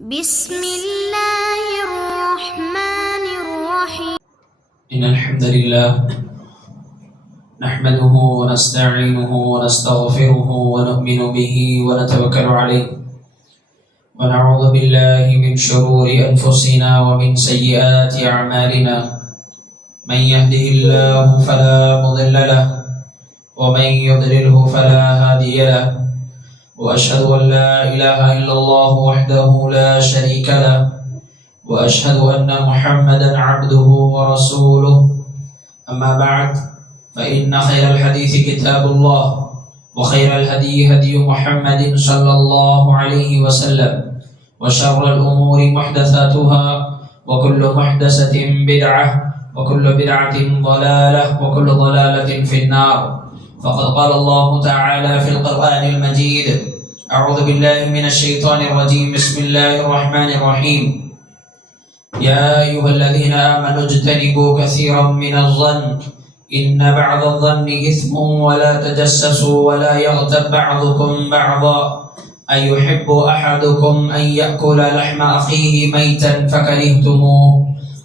بسم الله الرحمن الرحيم. إن الحمد لله نحمده ونستعينه ونستغفره ونؤمن به ونتوكل عليه ونعوذ بالله من شرور أنفسنا ومن سيئات أعمالنا. من يهده الله فلا مضل له ومن يضلله فلا هادي له، وأشهد أن لا إله إلا الله وحده لا شريك له، وأشهد أن محمدا عبده ورسوله. أما بعد، فإن خير الحديث كتاب الله، وخير الهدي هدي محمد صلى الله عليه وسلم، وشر الأمور محدثاتها، وكل محدثة بدعة، وكل بدعة ضلالة، وكل ضلالة في النار. فقد قال الله تعالى في القرآن المجيد: أعوذ بالله من الشيطان الرجيم، بسم الله الرحمن الرحيم. يا أيها الذين آمنوا اجتنبوا كثيرا من الظن إن بعض الظن إثم ولا تجسسوا ولا يغتب بعضكم بعضا أيحب أحدكم أن يأكل لحم أخيه ميتا فكرهتموه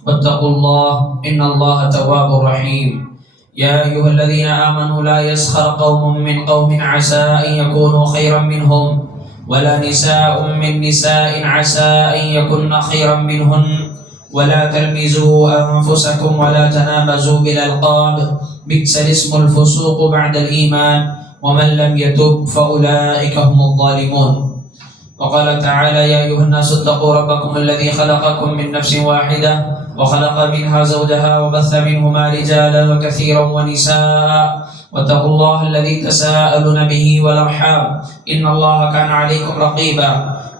واتقوا الله إن الله تواب رحيم. يا أيها الذين آمنوا لا يسخر قوم من قوم عسى أن يكونوا خيرا منهم ولا نساء من نساء عسى أن يكن خيرا منهن ولا تلمزوا أنفسكم ولا تنابزوا بالألقاب بئس الاسم الفسوق بعد الإيمان ومن لم يتب فأولئك هم الظالمون. وقال تعالى: يا أيها الناس اتقوا ربكم الذي خلقكم من نفس واحدة وخلق منها زوجها وبث منهما رجالا كثيرا ونساء واتقوا الله الذي تساءلون به والأرحام إن الله كان عليكم رقيبا.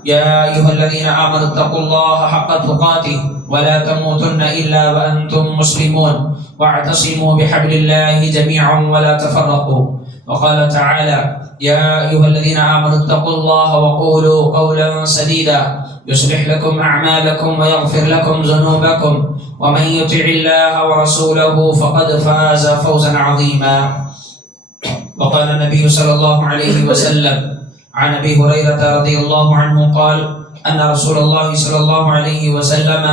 يا أيها الذين آمنوا اتقوا الله حق تقاته ولا تموتن إلا وأنتم مسلمون واعتصموا بحبل الله جميعا ولا تفرقوا. وقال تعالى: يا أيها الذين آمنوا اتقوا الله وقولوا قولا سديدا يصلح لكم أعمالكم ويغفر لكم ذنوبكم ومن يطع الله ورسوله فقد فاز فوزا عظيما. وقال النبي صلى الله عليه وسلم عن أبي هريرة رضي الله عنه قال: أن رسول الله صلى الله عليه وسلم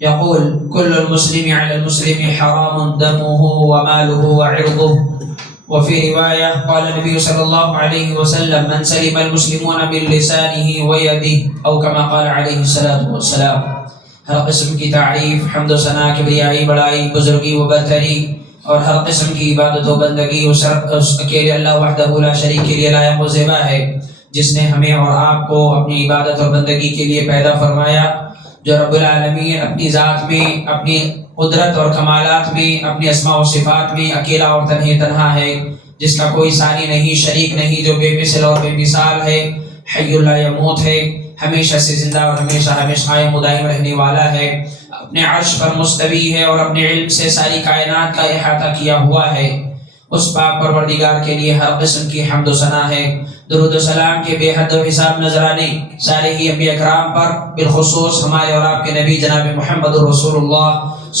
يقول: كل المسلم على المسلم حرام دمه وماله وعرضه. وفي رواية قال النبي صلى الله عليه وسلم: من سلم المسلمون من لسانه ويده، أو كما قال عليه الصلاة والسلام. ہر قسم کی تعریف، حمد و ثنا، کبریائی، بڑائی، بزرگی و برتری اور ہر قسم کی عبادت و بندگی اس اکیلے اللہ وحدہ لا شریک کے لیے لائق و زیبا ہے، جس نے ہمیں اور آپ کو اپنی عبادت اور بندگی کے لیے پیدا فرمایا، جو رب العالمین اپنی ذات میں، اپنی قدرت اور کمالات میں، اپنی اسماء و صفات میں اکیلا اور تنہا ہے، جس کا کوئی ثانی نہیں، شریک نہیں، جو بے مثل اور بے مثال ہے، حی لا یموت ہے، ہمیشہ سے زندہ اور ہمیشہ قائم و دائم رہنے والا ہے، اپنے عرش پر مستوی ہے اور اپنے علم سے ساری کائنات کا احاطہ کیا ہوا ہے۔ اس پاک پروردگار کے لیے ہر قسم کی حمد و ثنا ہے۔ درود و سلام کے بے حد و حساب نذرانے سارے ہی انبیاء کرام پر، بالخصوص ہمارے اور آپ کے نبی جناب محمد رسول اللہ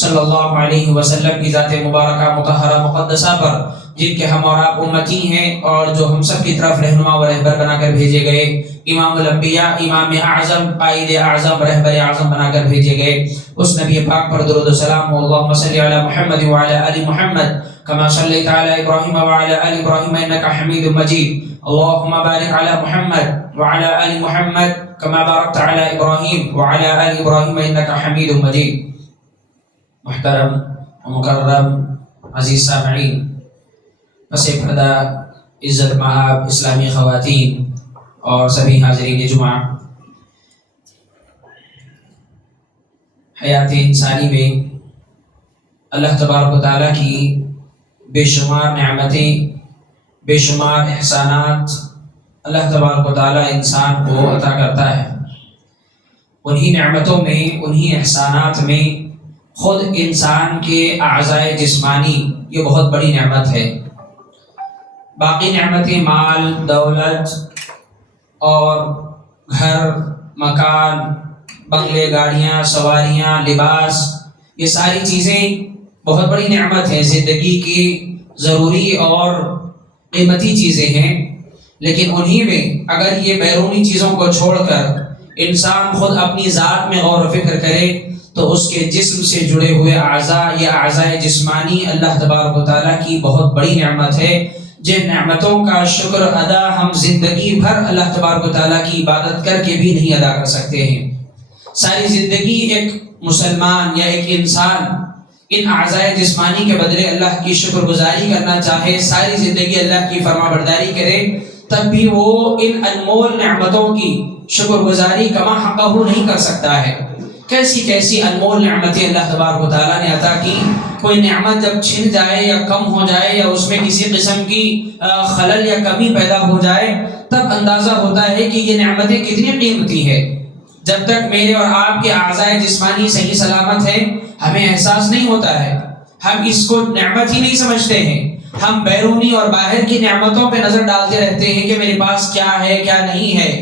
صلی اللہ علیہ وسلم کی ذات مبارکہ مطہرہ مقدسہ پر، جن کے ہم اور آپ امتی ہیں اور جو ہم سب کی طرف رہنما و رہبر بنا کر بھیجے گئے، امام الانبیاء، امام اعظم، قائد اعظم، رہبر اعظم بنا کر بھیجے گئے، اس نبی پاک پر درود و سلام ہو۔ اللہم صلی علی محمد وعلی آل محمد كما صليت على إبراهيم وعلى آل إبراهيم إنك حميد مجيد. اللهم بارك على محمد وعلى آل محمد كما باركت على إبراهيم وعلى آل إبراهيم إنك حميد مجيد. محترم ومکرم عزیز سامعین، پس پردہ عزت مآب اسلامی خواتین اور سبھی حاضرین جمعہ، حیات انسانی میں اللہ تبارک و تعالیٰ کی بے شمار نعمتیں، بے شمار احسانات اللہ تبارک و تعالیٰ انسان کو عطا کرتا ہے۔ انہی نعمتوں میں، انہی احسانات میں خود انسان کے اعضائے جسمانی یہ بہت بڑی نعمت ہے۔ باقی نعمتیں مال، دولت اور گھر، مکان، بنگلے، گاڑیاں، سواریاں، لباس، یہ ساری چیزیں بہت بڑی نعمت ہے، زندگی کی ضروری اور قیمتی چیزیں ہیں، لیکن انہی میں اگر یہ بیرونی چیزوں کو چھوڑ کر انسان خود اپنی ذات میں غور و فکر کرے تو اس کے جسم سے جڑے ہوئے اعضاء یا اعضاء جسمانی اللہ تبارک و تعالیٰ کی بہت بڑی نعمت ہے، جن نعمتوں کا شکر ادا ہم زندگی بھر اللہ تبارک و تعالیٰ کی عبادت کر کے بھی نہیں ادا کر سکتے ہیں۔ ساری زندگی ایک مسلمان یا ایک انسان ان اعضاء جسمانی کے بدلے اللہ کی شکر گزاری کرنا چاہے، ساری زندگی اللہ کی فرما برداری کرے، تب بھی وہ ان انمول نعمتوں کی شکر گزاری کما حقہ نہیں کر سکتا ہے۔ کیسی کیسی انمول نعمتیں اللہ تبارک و تعالیٰ نے عطا کی، کوئی نعمت جب چھن جائے یا کم ہو جائے یا اس میں کسی قسم کی خلل یا کمی پیدا ہو جائے، تب اندازہ ہوتا ہے کہ یہ نعمتیں کتنی قیمتی ہے۔ جب تک میرے اور آپ کے اعضاء جسمانی صحیح سلامت ہے، ہمیں احساس نہیں ہوتا ہے، ہم اس کو نعمت ہی نہیں سمجھتے ہیں، ہم بیرونی اور باہر کی نعمتوں پہ نظر ڈالتے رہتے ہیں کہ میرے پاس کیا ہے کیا نہیں ہے۔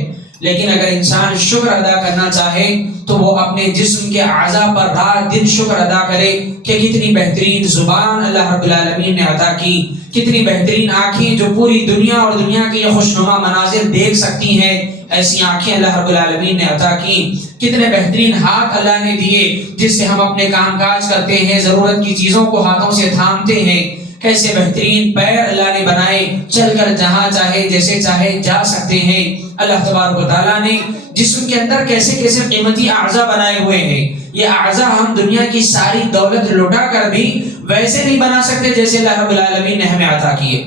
لیکن اگر انسان شکر ادا کرنا چاہے تو وہ اپنے جسم کے اعضاء پر رات دن شکر ادا کرے کہ کتنی بہترین زبان اللہ رب العالمین نے عطا کی، کتنی بہترین آنکھیں جو پوری دنیا اور دنیا کے یہ خوشنما مناظر دیکھ سکتی ہیں، ایسی آنکھیں اللہ رب العالمین نے عطا کی، کتنے بہترین ہاتھ اللہ نے دیے جس سے ہم اپنے کام کاج کرتے ہیں، ضرورت کی چیزوں کو ہاتھوں سے تھامتے ہیں، کیسے بہترین پیر اللہ نے بنائے، چل کر جہاں چاہے جیسے چاہے جا سکتے ہیں۔ اللہ تبارک و تعالیٰ نے جسم کے اندر کیسے کیسے قیمتی اعضاء بنائے ہوئے ہیں، یہ اعضاء ہم دنیا کی ساری دولت لوٹا کر بھی ویسے نہیں بنا سکتے جیسے اللہ رب العالمین نے ہمیں عطا کیے۔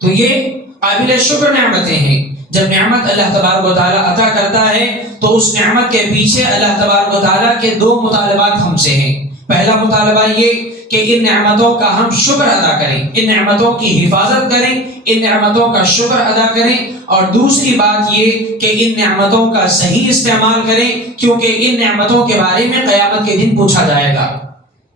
تو یہ قابل شکر نعمتیں ہیں۔ جب نعمت اللہ تبارک و تعالیٰ عطا کرتا ہے تو اس نعمت کے پیچھے اللہ تبارک و تعالیٰ کے دو مطالبات ہم سے ہیں۔ پہلا مطالبہ یہ کہ ان نعمتوں کا ہم شکر ادا کریں، ان نعمتوں کی حفاظت کریں، ان نعمتوں کا شکر ادا کریں، اور دوسری بات یہ کہ ان نعمتوں کا صحیح استعمال کریں، کیونکہ ان نعمتوں کے بارے میں قیامت کے دن پوچھا جائے گا۔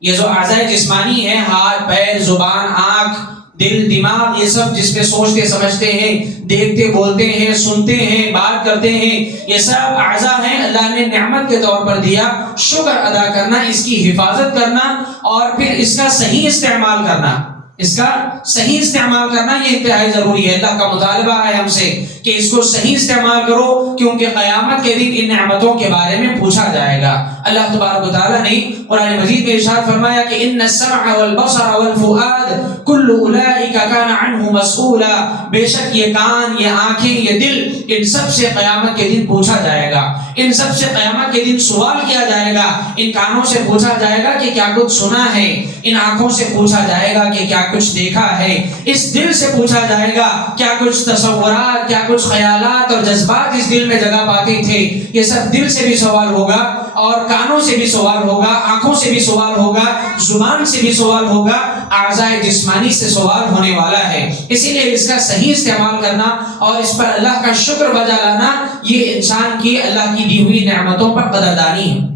یہ جو اعضاء جسمانی ہیں، ہاتھ، پیر، زبان، آنکھ، دل، دماغ، یہ سب جس میں سوچتے سمجھتے ہیں، دیکھتے بولتے ہیں، سنتے ہیں، بات کرتے ہیں، یہ سب اعضاء ہیں، اللہ نے نعمت کے طور پر دیا۔ شکر ادا کرنا، اس کی حفاظت کرنا اور پھر اس کا صحیح استعمال کرنا، اس کا صحیح استعمال کرنا یہ انتہائی ضروری ہے۔ اللہ کا مطالبہ ہے ہم سے کہ اس کو صحیح استعمال کرو، کیونکہ قیامت کے دن ان نعمتوں کے بارے میں پوچھا جائے گا۔ اللہ تبارک و تعالیٰ نے قرآن مجید میں ارشاد فرمایا کہ ان السمع والبصر والفؤاد کل اولئک کان عنہ مسئولا، بے شک یہ کان، یہ آنکھیں، یہ دل، ان سب سے قیامت کے دن پوچھا جائے گا، ان سب سے قیامت کے دن سوال کیا جائے گا۔ ان کانوں سے پوچھا جائے گا کہ کیا کچھ سنا ہے، ان آنکھوں سے پوچھا جائے گا کہ کیا کچھ دیکھا ہے، اس دل سے پوچھا جائے گا کیا کچھ تصورات، کیا کچھ خیالات اور جذبات اس دل میں جگہ پاتے تھے۔ یہ سب دل سے بھی سوال ہوگا اور کانوں سے بھی سوال ہوگا، آنکھوں سے بھی سوال ہوگا، زبان سے بھی سوال ہوگا، اعضاء جسمانی سے سوال ہونے والا ہے۔ اسی لیے اس کا صحیح استعمال کرنا اور اس پر اللہ کا شکر بجا لانا، یہ انسان کی اللہ کی دی ہوئی نعمتوں پر قدردانی ہے۔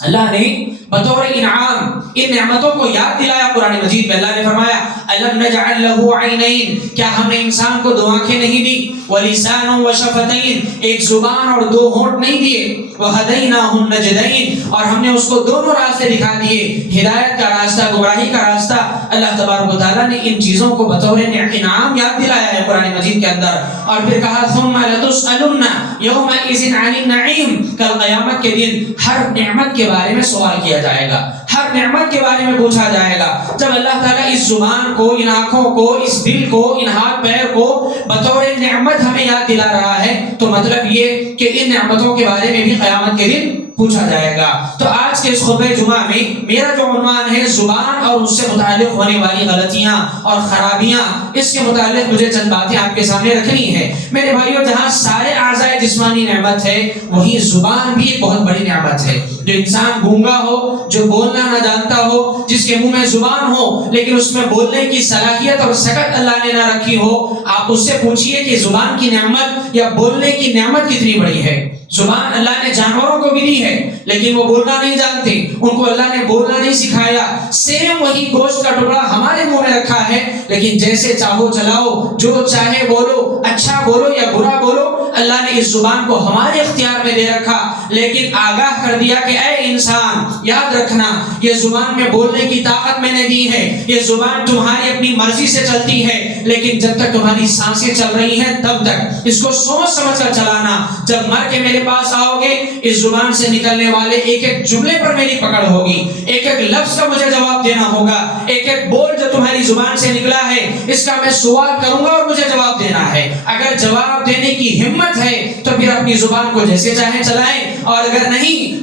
اللہ نے بطور انعام ان نعمتوں کو یاد دلایا قرآن مجید میں۔ اللہ نے فرمایا الم نجعل له عینین، کیا ہم نے انسان کو دو آنکھیں نہیں دی، ولسان وشفتین، ایک زبان اور دو ہونٹ نہیں دیے، وہدیناہ النجدین، اور ہم نے اس کو دونوں راستے دکھا دیے، ہدایت کا راستہ، گمراہی کا راستہ۔ اللہ تبارک و تعالیٰ نے ان چیزوں کو بطور انعام یاد دلایا ہے قرآن مجید کے اندر، اور پھر کہا ثم لتسألن یومئذ عن النعیم، کل قیامت کے دن ہر نعمت کے بارے میں سوال کیا جائے گا، ہر نعمت کے بارے میں پوچھا جائے گا۔ جب اللہ تعالیٰ اس زبان کو، ان آنکھوں کو، اس دل کو، ان ہاتھ پیر کو بطور نعمت ہمیں یاد دلا رہا ہے تو مطلب یہ کہ ان نعمتوں کے بارے میں بھی قیامت کے دن پوچھا جائے گا۔ تو آج کے اس خطبہ جمعہ میں میرا جو عنوان ہے زبان اور اس سے متعلق ہونے والی غلطیاں اور خرابیاں، اس کے متعلق مجھے چند باتیں آپ کے سامنے رکھنی ہے۔ میرے بھائیو، جہاں سارے اعضاء جسمانی نعمت ہے، وہی زبان بھی ایک بہت بڑی نعمت ہے۔ جو انسان گونگا ہو، جو بولنا نہ جانتا ہو، جس کے منہ میں زبان ہو لیکن اس میں بولنے کی صلاحیت اور سکت اللہ نے نہ رکھی ہو، آپ اس سے پوچھئے کہ زبان کی نعمت یا بولنے کی نعمت کتنی بڑی ہے۔ زبان اللہ نے جانوروں کو بھی دی ہے لیکن وہ بولنا نہیں جانتے، ان کو اللہ نے بولنا نہیں سکھایا۔ سیم وہی گوشت کا ٹکڑا ہمارے منہ میں رکھا ہے، لیکن جیسے چاہو چلاؤ، جو چاہے بولو، اچھا بولو یا برا بولو، اللہ نے اس زبان کو ہمارے اختیار میں دے رکھا، لیکن آگاہ کر دیا کہ اے انسان یاد رکھنا، یہ زبان میں بولنے کی طاقت میں نے دی ہے، یہ زبان تمہاری اپنی مرضی سے چلتی ہے، لیکن جب تک تمہاری سانسیں چل رہی ہیں تب تک اس کو سوچ سمجھ کر چلانا. جب مر کے میرے پاس آؤ گے اس زبان سے نکلنے والے ایک ایک جملے پر میری پکڑ ہوگی, ایک ایک لفظ کا مجھے جواب دینا ہوگا, ایک ایک بول جو تمہاری زبان سے نکلا ہے اس کا میں سوال کروں گا اور مجھے جواب دینا ہے. اگر جواب دینے کی ہمت ہے تو پھر اپنی زبان کو جیسے چاہیں چلائیں, اور اگر نہیں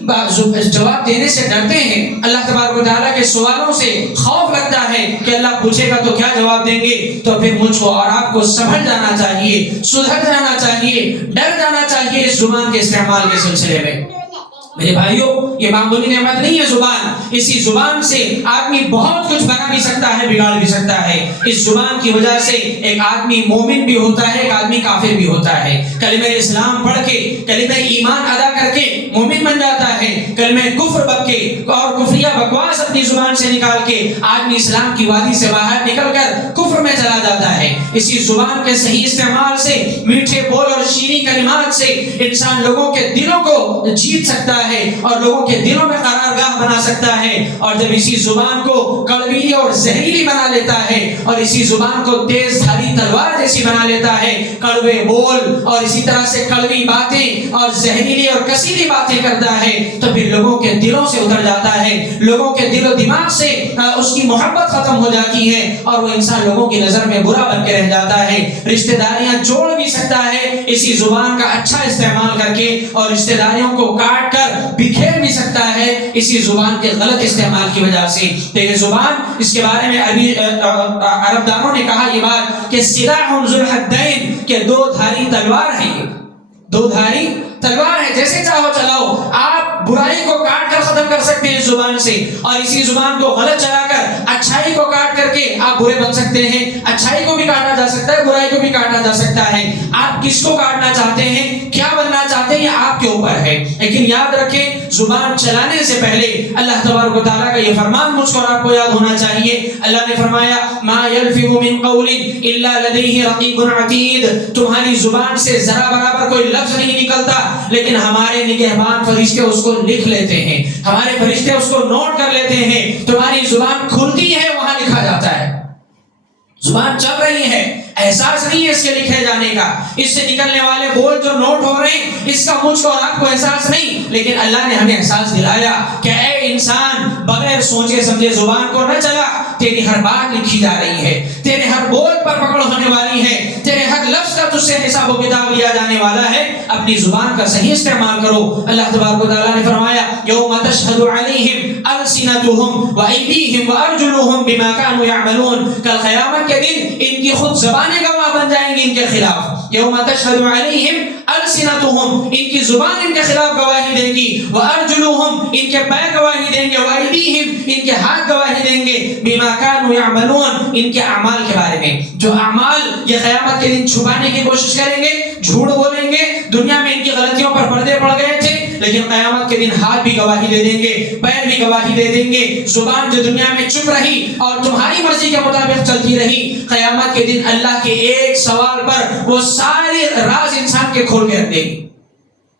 جواب دینے سے ڈرتے ہیں, اللہ تبارک و تعالیٰ کے سوالوں سے خوف لگتا ہے کہ اللہ پوچھے گا تو کیا جواب دیں گے, تو پھر مجھ کو اور آپ کو سمجھ جانا چاہیے, سدھر جانا چاہیے, ڈر جانا چاہیے اس زبان کے استعمال کے سلسلے میں. میرے بھائیوں, یہ معمولی نعمت نہیں ہے زبان. اسی زبان سے آدمی بہت کچھ بنا بھی سکتا ہے, بگاڑ بھی سکتا ہے. اس زبان کی وجہ سے ایک آدمی مومن بھی ہوتا ہے, ایک آدمی کافر بھی ہوتا ہے. کلمہ اسلام پڑھ کے, کلمہ ایمان ادا کر کے مومن بن جاتا ہے. کلمہ کفر بک کے اور کفریہ بکواس اپنی زبان سے نکال کے آدمی اسلام کی وادی سے باہر نکل کر کفر میں چلا جاتا ہے. اسی زبان کے صحیح استعمال سے, میٹھے بول اور شیریں کلمات سے انسان لوگوں کے دلوں کو جیت سکتا ہے اور لوگوں کے دلوں میں قرارگاہ بنا سکتا ہے. اور جب اسی زبان کو کڑوی اور زہریلی بنا لیتا ہے اور اسی زبان کو تیز دھاری تلوار جیسی بنا لیتا ہے, کڑوے بول اور اسی طرح سے کڑوی باتیں اور زہریلی اور کسیلی باتیں کرتا ہے, تو پھر لوگوں کے دلوں سے اتر جاتا ہے, لوگوں کے دل و دماغ سے اس کی محبت ختم ہو جاتی ہے اور وہ انسان لوگوں کی نظر میں برا بن کے رہ جاتا ہے. رشتہ داریاں جوڑ بھی سکتا ہے اسی زبان کا اچھا استعمال کر کے, اور رشتہ داریوں کو کاٹ کر بکھیر بھی سکتا ہے اسی زبان کے غلط استعمال کی وجہ سے. تو یہ زبان, اس کے بارے میں عرب دانوں نے کہا یہ بات کہ سلاح ذو الحدین, کہ دو دھاری تلوار ہے. یہ دو دھاری تلوار ہے, جیسے چاہو چلاؤ. آپ برائی کو کاٹ کر ختم کر سکتے ہیں زبان سے, اور اسی زبان کو غلط چلا کر اچھائی کو کاٹ کر کے آپ برے بن سکتے ہیں. اچھائی کو بھی کاٹا جا سکتا ہے, برائی کو بھی کاٹا جا سکتا ہے. آپ کس کو کاٹنا چاہتے ہیں, کیا بننا چاہتے ہیں, یہ آپ کے اوپر ہے. لیکن یاد رکھیں زبان چلانے سے پہلے اللہ تبارک و تعالیٰ کا یہ فرمان مجھ کو اور آپ کو یاد ہونا چاہیے. اللہ نے فرمایا ما یلفظ من قول الا لدیہ رقیب عتید, تمہاری زبان سے ذرا برابر کوئی لفظ نہیں نکلتا لیکن ہمارے نگہبان فرشتے اس کو لکھ لیتے ہیں, ہمارے فرشتے اس کو نوٹ کر لیتے ہیں. تمہاری زبان کھلتی ہے وہاں لکھا جاتا ہے. زبان چل رہی ہے, احساس نہیں ہے اس کے لکھے جانے کا, اس سے نکلنے والے بول جو نوٹ ہو رہے ہیں اس کا مجھ کو اور آپ کو احساس نہیں, لیکن اللہ نے ہمیں احساس دلایا کہ اے انسان بغیر سوچے سمجھے زبان کو نہ چلا, تیری ہر بات لکھی جا رہی ہے, تیرے ہر بول پر پکڑ ہونے والی ہے, تیرے ہر لفظ کا تجھ سے حساب و کتاب لیا جانے والا ہے. اپنی زبان کا صحیح استعمال کرو. اللہ تبارک و تعالیٰ نے فرمایا یوم تشہد علیہم السنتہم وایدیہم وارجلہم بما کانوا یعملون, کل قیامت کے دن ان کی خود زبانیں گواہ بن جائیں گی ان کے خلاف. یوم تشہد علیہم السنتہم, ان کی زبان ان کے خلاف گواہی دے گی, وارجلہم ان کے پیر گواہی دیں گے, وایدیہم ان کے ہاتھ گواہی دیں گے, بما کانوا یعملون ان کے اعمال کے بارے میں. جو اعمال یہ قیامت کے دن چھپانے کی کوشش کریں گے, جھوٹ بولیں گے, دنیا میں ان کی غلطیوں پر پردے پڑ گئے تھے, لیکن قیامت کے دن ہاتھ بھی گواہی دے دیں گے, پیر بھی گواہی دے دیں گے. زبان جو دنیا میں چپ رہی اور تمہاری مرضی کے مطابق چلتی رہی, قیامت کے دن اللہ کے ایک سوال پر وہ سارے راز انسان کے کھول کے رکھ دے گی.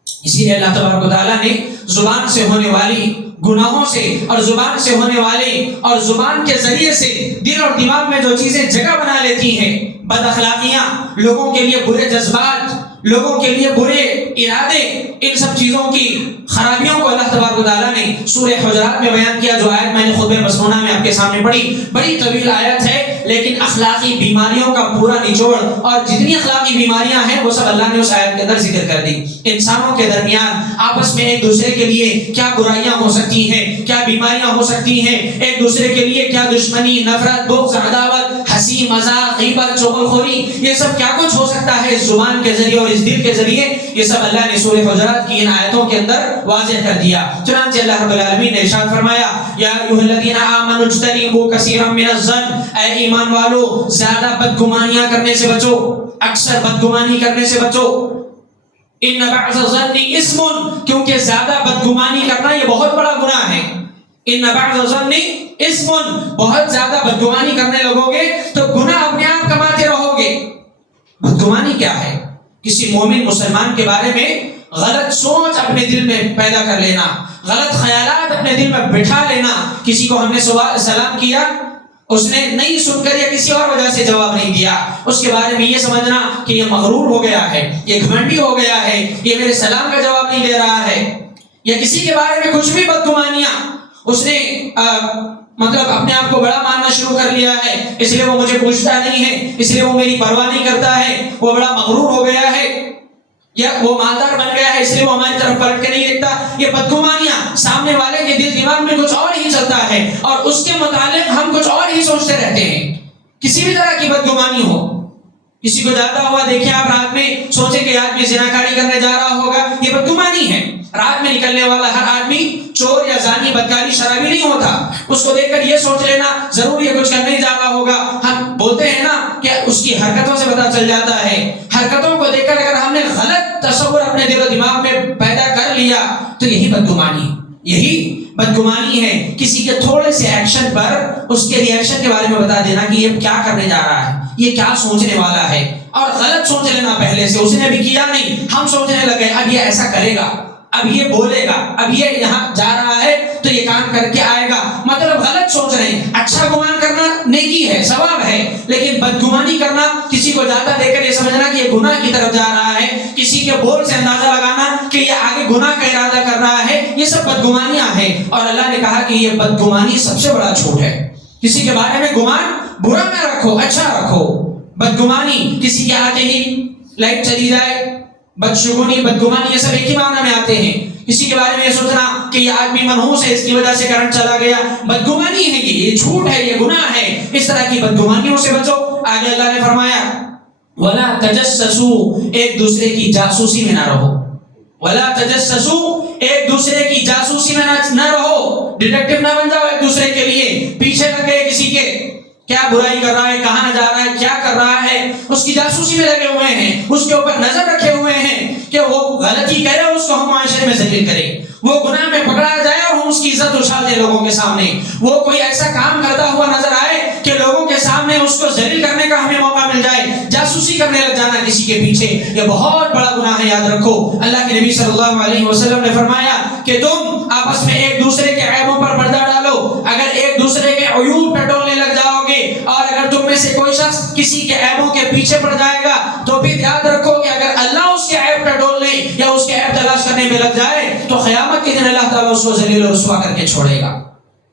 اسی لیے اللہ تبارک و تعالیٰ نے زبان سے ہونے والی گناہوں سے اور زبان سے ہونے والے اور زبان کے ذریعے سے دل اور دماغ میں جو چیزیں جگہ بنا لیتی ہیں, بد اخلاقیاں, لوگوں کے لیے برے جذبات, لوگوں کے لیے برے ارادے, ان سب چیزوں کی خرابیوں کو اللہ تبارک و تعالیٰ نے سورہ حجرات میں بیان کیا. جو آیت میں نے خطبہ مسنونہ میں آپ کے سامنے پڑھی, بڑی طویل آیت ہے, لیکن اخلاقی بیماریوں کا پورا نچوڑ اور جتنی اخلاقی بیماریاں ہیں وہ سب اللہ نے اس آیت کے اندر ذکر کر دی. انسانوں کے درمیان آپس میں ایک دوسرے کے لیے کیا برائیاں ہو سکتی ہیں, کیا بیماریاں ہو سکتی ہیں, ایک دوسرے کے لیے کیا دشمنی, نفرت, بغض, عداوت, ہنسی مذاق, غیبت, چغلخوری, یہ سب کیا کچھ ہو سکتا ہے اس زبان کے ذریعے اور اس دل کے ذریعے. یہ سب اللہ نے سورہ حجرات کی ان آیتوں کے اندر واضح کر دیا. چنانچہ اللہ رب العالمین نے ارشاد فرمایا یا ایھا الذین آمنوا اجتنبوا کثیرا من الظن, اے ایمان والو زیادہ بدگمانیاں کرنے سے بچو, اکثر بدگمانی کرنے سے بچو. ان بعض الظن اسم, کیونکہ زیادہ بدگمانی کرنا یہ بہت بڑا گناہ ہے. ان بعض الظن اسم, بہت زیادہ بدگمانی کرنے لگو گے تو گناہ اپنے آپ کماتے رہو گے. بدگمانی کیا ہے؟ کسی مومن مسلمان کے بارے میں غلط سوچ اپنے دل میں پیدا کر لینا, غلط خیالات اپنے دل میں بٹھا لینا. کسی کو ہم نے سلام کیا, اس نے نہیں سن کر یا کسی اور وجہ سے جواب نہیں دیا، اس کے بارے میں یہ سمجھنا کہ یہ مغرور ہو گیا ہے، یہ گھمنڈی ہو گیا ہے، یہ میرے سلام کا جواب نہیں دے رہا ہے، یا کسی کے بارے میں کچھ بھی بدگمانیاں اس نے مطلب اپنے آپ کو بڑا ماننا شروع کر لیا ہے، اس لیے وہ مجھے پوچھتا نہیں ہے، اس لیے وہ میری پرواہ نہیں کرتا ہے، وہ بڑا مغرور ہو گیا ہے، یا وہ مالدار بن گیا ہے اس لیے وہ ہماری طرف پلٹ کے نہیں دیکھتا. یہ بدگمانیاں سامنے والے کے دل دماغ میں کچھ اور ہی چلتا ہے اور اس کے متعلق ہم کچھ اور ہی سوچتے رہتے ہیں. کسی بھی طرح کی بدگمانی ہو، کسی کو جاتا ہوا دیکھیں آپ رات میں، سوچیں کہ آدمی زناکاری کرنے جا رہا ہوگا، یہ بدگمانی ہے. رات میں نکلنے والا ہر آدمی چور یا زانی بدکاری شرابی نہیں ہوتا. اس کو دیکھ کر یہ سوچ لینا ضرور یہ کچھ کرنے جا رہا ہوگا. ہم بولتے ہیں نا کہ اس کی حرکتوں سے پتہ چل جاتا ہے. حرکتوں کو دیکھ کر اگر ہم نے غلط تصور اپنے دل و دماغ میں پیدا کر لیا تو یہی بدگمانی ہے. کسی کے تھوڑے سے ایکشن پر اس کے ریئیکشن کے بارے میں بتا دینا کہ یہ کیا کرنے جا رہا ہے، یہ کیا سوچنے والا ہے، اور غلط سوچ لینا پہلے سے. اس نے بھی کیا نہیں، ہم سوچنے لگے اب یہ ایسا کرے گا، اب یہ بولے گا، اب یہ یہاں جا رہا ہے تو یہ کام کر کے آئے گا. مطلب غلط سوچ رہے ہیں. اچھا گمان کرنا نیکی ہے، ثواب ہے، لیکن بدگمانی کرنا، کسی کو جاتا دیکھ کر یہ سمجھنا کہ یہ گناہ کی طرف جا رہا ہے، کسی کے بول سے اندازہ لگانا کہ یہ آگے گناہ کا ارادہ کر رہا ہے، یہ سب بدگمانیاں ہیں. اور اللہ نے کہا کہ یہ بدگمانی سب سے بڑا جھوٹ ہے. کسی کے بارے میں گمان برا نہ رکھو، اچھا رکھو. بدگمانی کسی کے آتے ہی لائٹ چلی جائے، بدشگونی، بدگمانی، یہ سب ایک ہی معنی میں آتے ہیں. کسی کے بارے میں یہ سوچنا کہ یہ آدمی منحوس ہے، اس کی وجہ سے کرنٹ چلا گیا، بدگمانی ہے، یہ جھوٹ ہے، یہ گناہ ہے. اس طرح کی بدگمانیوں سے بچو. آگے اللہ نے فرمایا وَلَا تَجَسَّسُوا، ایک دوسرے کی جاسوسی میں نہ رہو. وَلَا تَجَسَّسُوا، ایک دوسرے کی جاسوسی میں نہ رہو. ڈیٹیکٹیو نہ بن جاؤ ایک دوسرے کے لیے، پیچھے لگ گئے کسی کے، کیا برائی کر رہا ہے، کہاں جا رہا ہے، کیا کر رہا ہے، اس کی جاسوسی میں لگے ہوئے ہیں، اس کے اوپر نظر رکھے ہوئے ہیں کہ وہ غلطی کرے اور اس کو ہم معاشرے میں ذلیل کریں، وہ گناہ میں پکڑا جائے اور ہم اس کی عزت اچھال دیں لوگوں کے سامنے، وہ کوئی ایسا کام کرتا ہوا نظر آئے کہ لوگوں کے سامنے اس کو ذلیل کرنے کا ہمیں موقع مل جائے. جاسوسی کرنے لگ جانا کسی کے پیچھے، یہ بہت بڑا گناہ ہے، یاد رکھو. اللہ کے نبی صلی اللہ علیہ وسلم نے فرمایا کہ تم آپس میں ایک دوسرے کے عیبوں پر پردہ ڈالو. اگر ایک دوسرے کے عیوب پہ ٹولنے لگ جاؤ گے اور اگر تم میں سے کوئی شخص کسی کے عیبوں کے پیچھے پڑ جائے گا تو پھر یاد رکھو کہ اگر اللہ اس کے عیب پہ ڈولنے یا اس کے عیب تلاش کرنے میں لگ جائے تو قیامت کے دن اللہ تعالیٰ اس کو ذلیل و رسوا کر کے چھوڑے گا.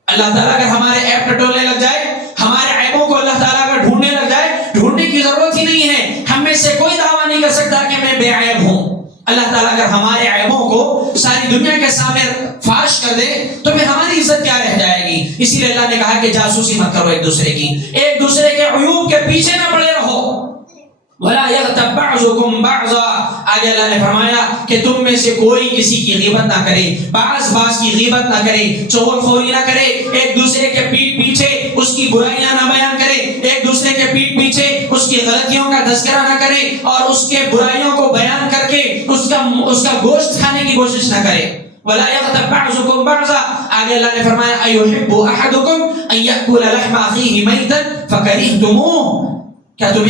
اللہ تعالیٰ اگر ہمارے عیب پہ ڈولنے لگ جائے، ہمارے عیبوں کو اللہ تعالیٰ اگر ڈھونڈنے لگ جائے، ڈھونڈنے کی ضرورت ہی نہیں ہے. ہم میں سے کوئی دعویٰ نہیں کر سکتا کہ میں بے عیب ہوں. اللہ تعالیٰ اگر ہمارے عیبوں کو ساری دنیا کے سامنے فاش کر دے تو پھر ہماری عزت کیا رہ جائے گی. اسی لیے اللہ نے کہا کہ جاسوسی مت کرو ایک دوسرے کی، ایک دوسرے کے عیوب کے پیچھے نہ پڑے رہو. وَلَا يَغْتَبْ بَعْضُكُمْ بَعْضًا، آگے اللہ نے فرمایا کہ تم میں سے کوئی کسی کی غیبت نہ کرے، بعض کی غیبت نہ کرے، چغل خوری نہ کرے، ایک دوسرے کے پیٹ پیچھے اس کی برائیاں نہ بیان کرے، ایک دوسرے کے پیٹ پیچھے اس کی غلطیوں کا تذکرہ نہ کرے اور اس کے برائیوں کو بیان کر کے اس کا گوشت کھانے کی کوشش نہ کرے. وَلَا يَغْتَبْ بَعْضُكُمْ بَعْضًا، آگے اللہ نے فرمایا أَيُحِبُّ أَحَدُكُمْ أَن يَأْكُلَ لَحْمَ أَخِيهِ مَيْتًا فَكَرِهْتُمُوهُ، کیا تم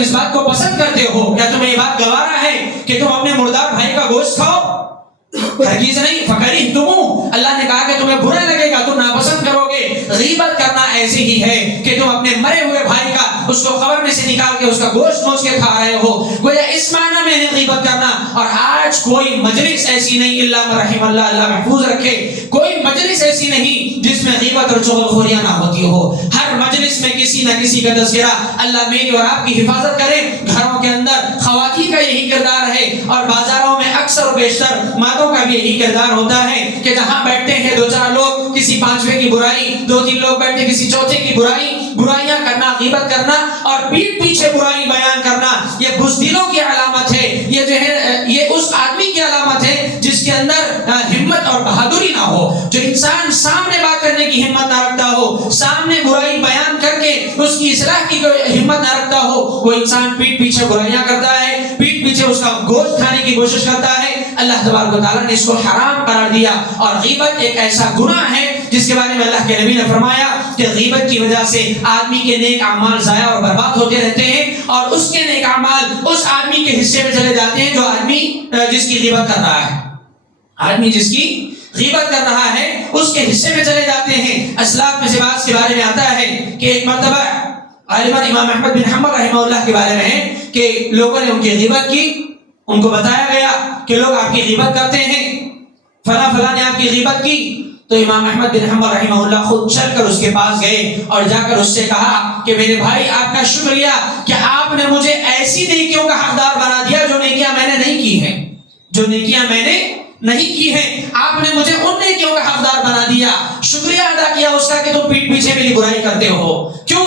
اس بات کو پسند کرتے ہو؟ کیا تمہیں یہ بات گوارا ہے کہ تم اپنے مردار بھائی کا گوشت کھاؤ؟ ہرگز نہیں. فَكَرِهْتُمُوهُ، اللہ نے کہا کہ تمہیں برا لگے گا، تم ناپسند کرو گے. غیبت کرنا ایسی ہی ہے کہ تم اپنے مرے ہوئے بھائی کا اس کو قبر میں سے نکال کے اس کا گوشت نوچ کے کھا رہے ہو. گویا اس معنی میں ہے غیبت کرنا. اور آج کوئی مجلس ایسی نہیں، الا من رحم اللہ، اللہ محفوظ رکھے، کوئی مجلس ایسی نہیں جس میں غیبت اور چغل خوریاں نہ ہوتی ہو. ہر مجلس میں کسی نہ کسی کا تذکرہ. اللہ میری اور آپ کی حفاظت کرے. گھروں کے اندر خواتین کا یہی کردار ہے اور بازاروں میں اکثر و بیشتر مردوں کا بھی یہی کردار ہوتا ہے کہ جہاں بیٹھتے ہیں دو چار لوگ کسی پانچویں کی برائی، دو تین لوگ بیٹھے کسی چوتھے کی برائیاں کرنا، غیبت کرنا اور پیٹھ پیچھے برائی بیان کرنا، یہ بزدلوں کی علامت ہے. یہ جو ہے یہ اس آدمی کی علامت ہے جس کے اندر ہمت اور بہادری نہ ہو، جو انسان سامنے بات کرنے کی ہمت نہ رکھتا ہو، سامنے برائی بیان کر کے اس کی اصلاح کی ہمت نہ رکھتا ہو، وہ انسان پیٹھ پیچھے برائیاں کرتا ہے، پیٹھ پیچھے اس کا گوشت کھانے کی کوشش کرتا ہے. اللہ تبارک و تعالیٰ نے اس کو حرام قرار دیا. اور غیبت ایک ایسا گناہ ہے جس کے بارے میں اللہ کے نبی نے فرمایا کہ غیبت کی وجہ سے آدمی کے نیک اعمال ضائع اور برباد ہوتے رہتے ہیں اور اس کے نیک اعمال اس آدمی کے حصے میں چلے جاتے ہیں جو آدمی جس کی غیبت کر رہا ہے. آدمی جس کی غیبت کر رہا ہے اس کے حصے میں چلے جاتے ہیں۔ اسلاف میں سے بعض کے بارے میں آتا ہے کہ ایک مرتبہ غالباً امام احمد بن حنبل رحمہ اللہ کے بارے میں ہے کہ لوگوں نے ان کی غیبت کی، ان کو بتایا گیا کہ لوگ آپ کی غیبت کرتے ہیں، فلاں فلاں نے آپ کی غیبت کی، تو امام احمد بن حنبل رحمہ اللہ خود چل کر اس کے پاس گئے اور جا کر اس سے کہا کہ میرے بھائی آپ کا شکریہ کہ آپ نے مجھے ایسی نیکیوں کا حقدار بنا دیا جو نیکیاں میں نے نہیں کی ہیں، جو نیکیاں میں نے نہیں کی ہیں، آپ نے مجھے ان نیکیوں کا حقدار بنا دیا۔ شکریہ ادا کیا اس کا کہ تم پیٹھ پیچھے میری برائی کرتے ہو۔ کیوں؟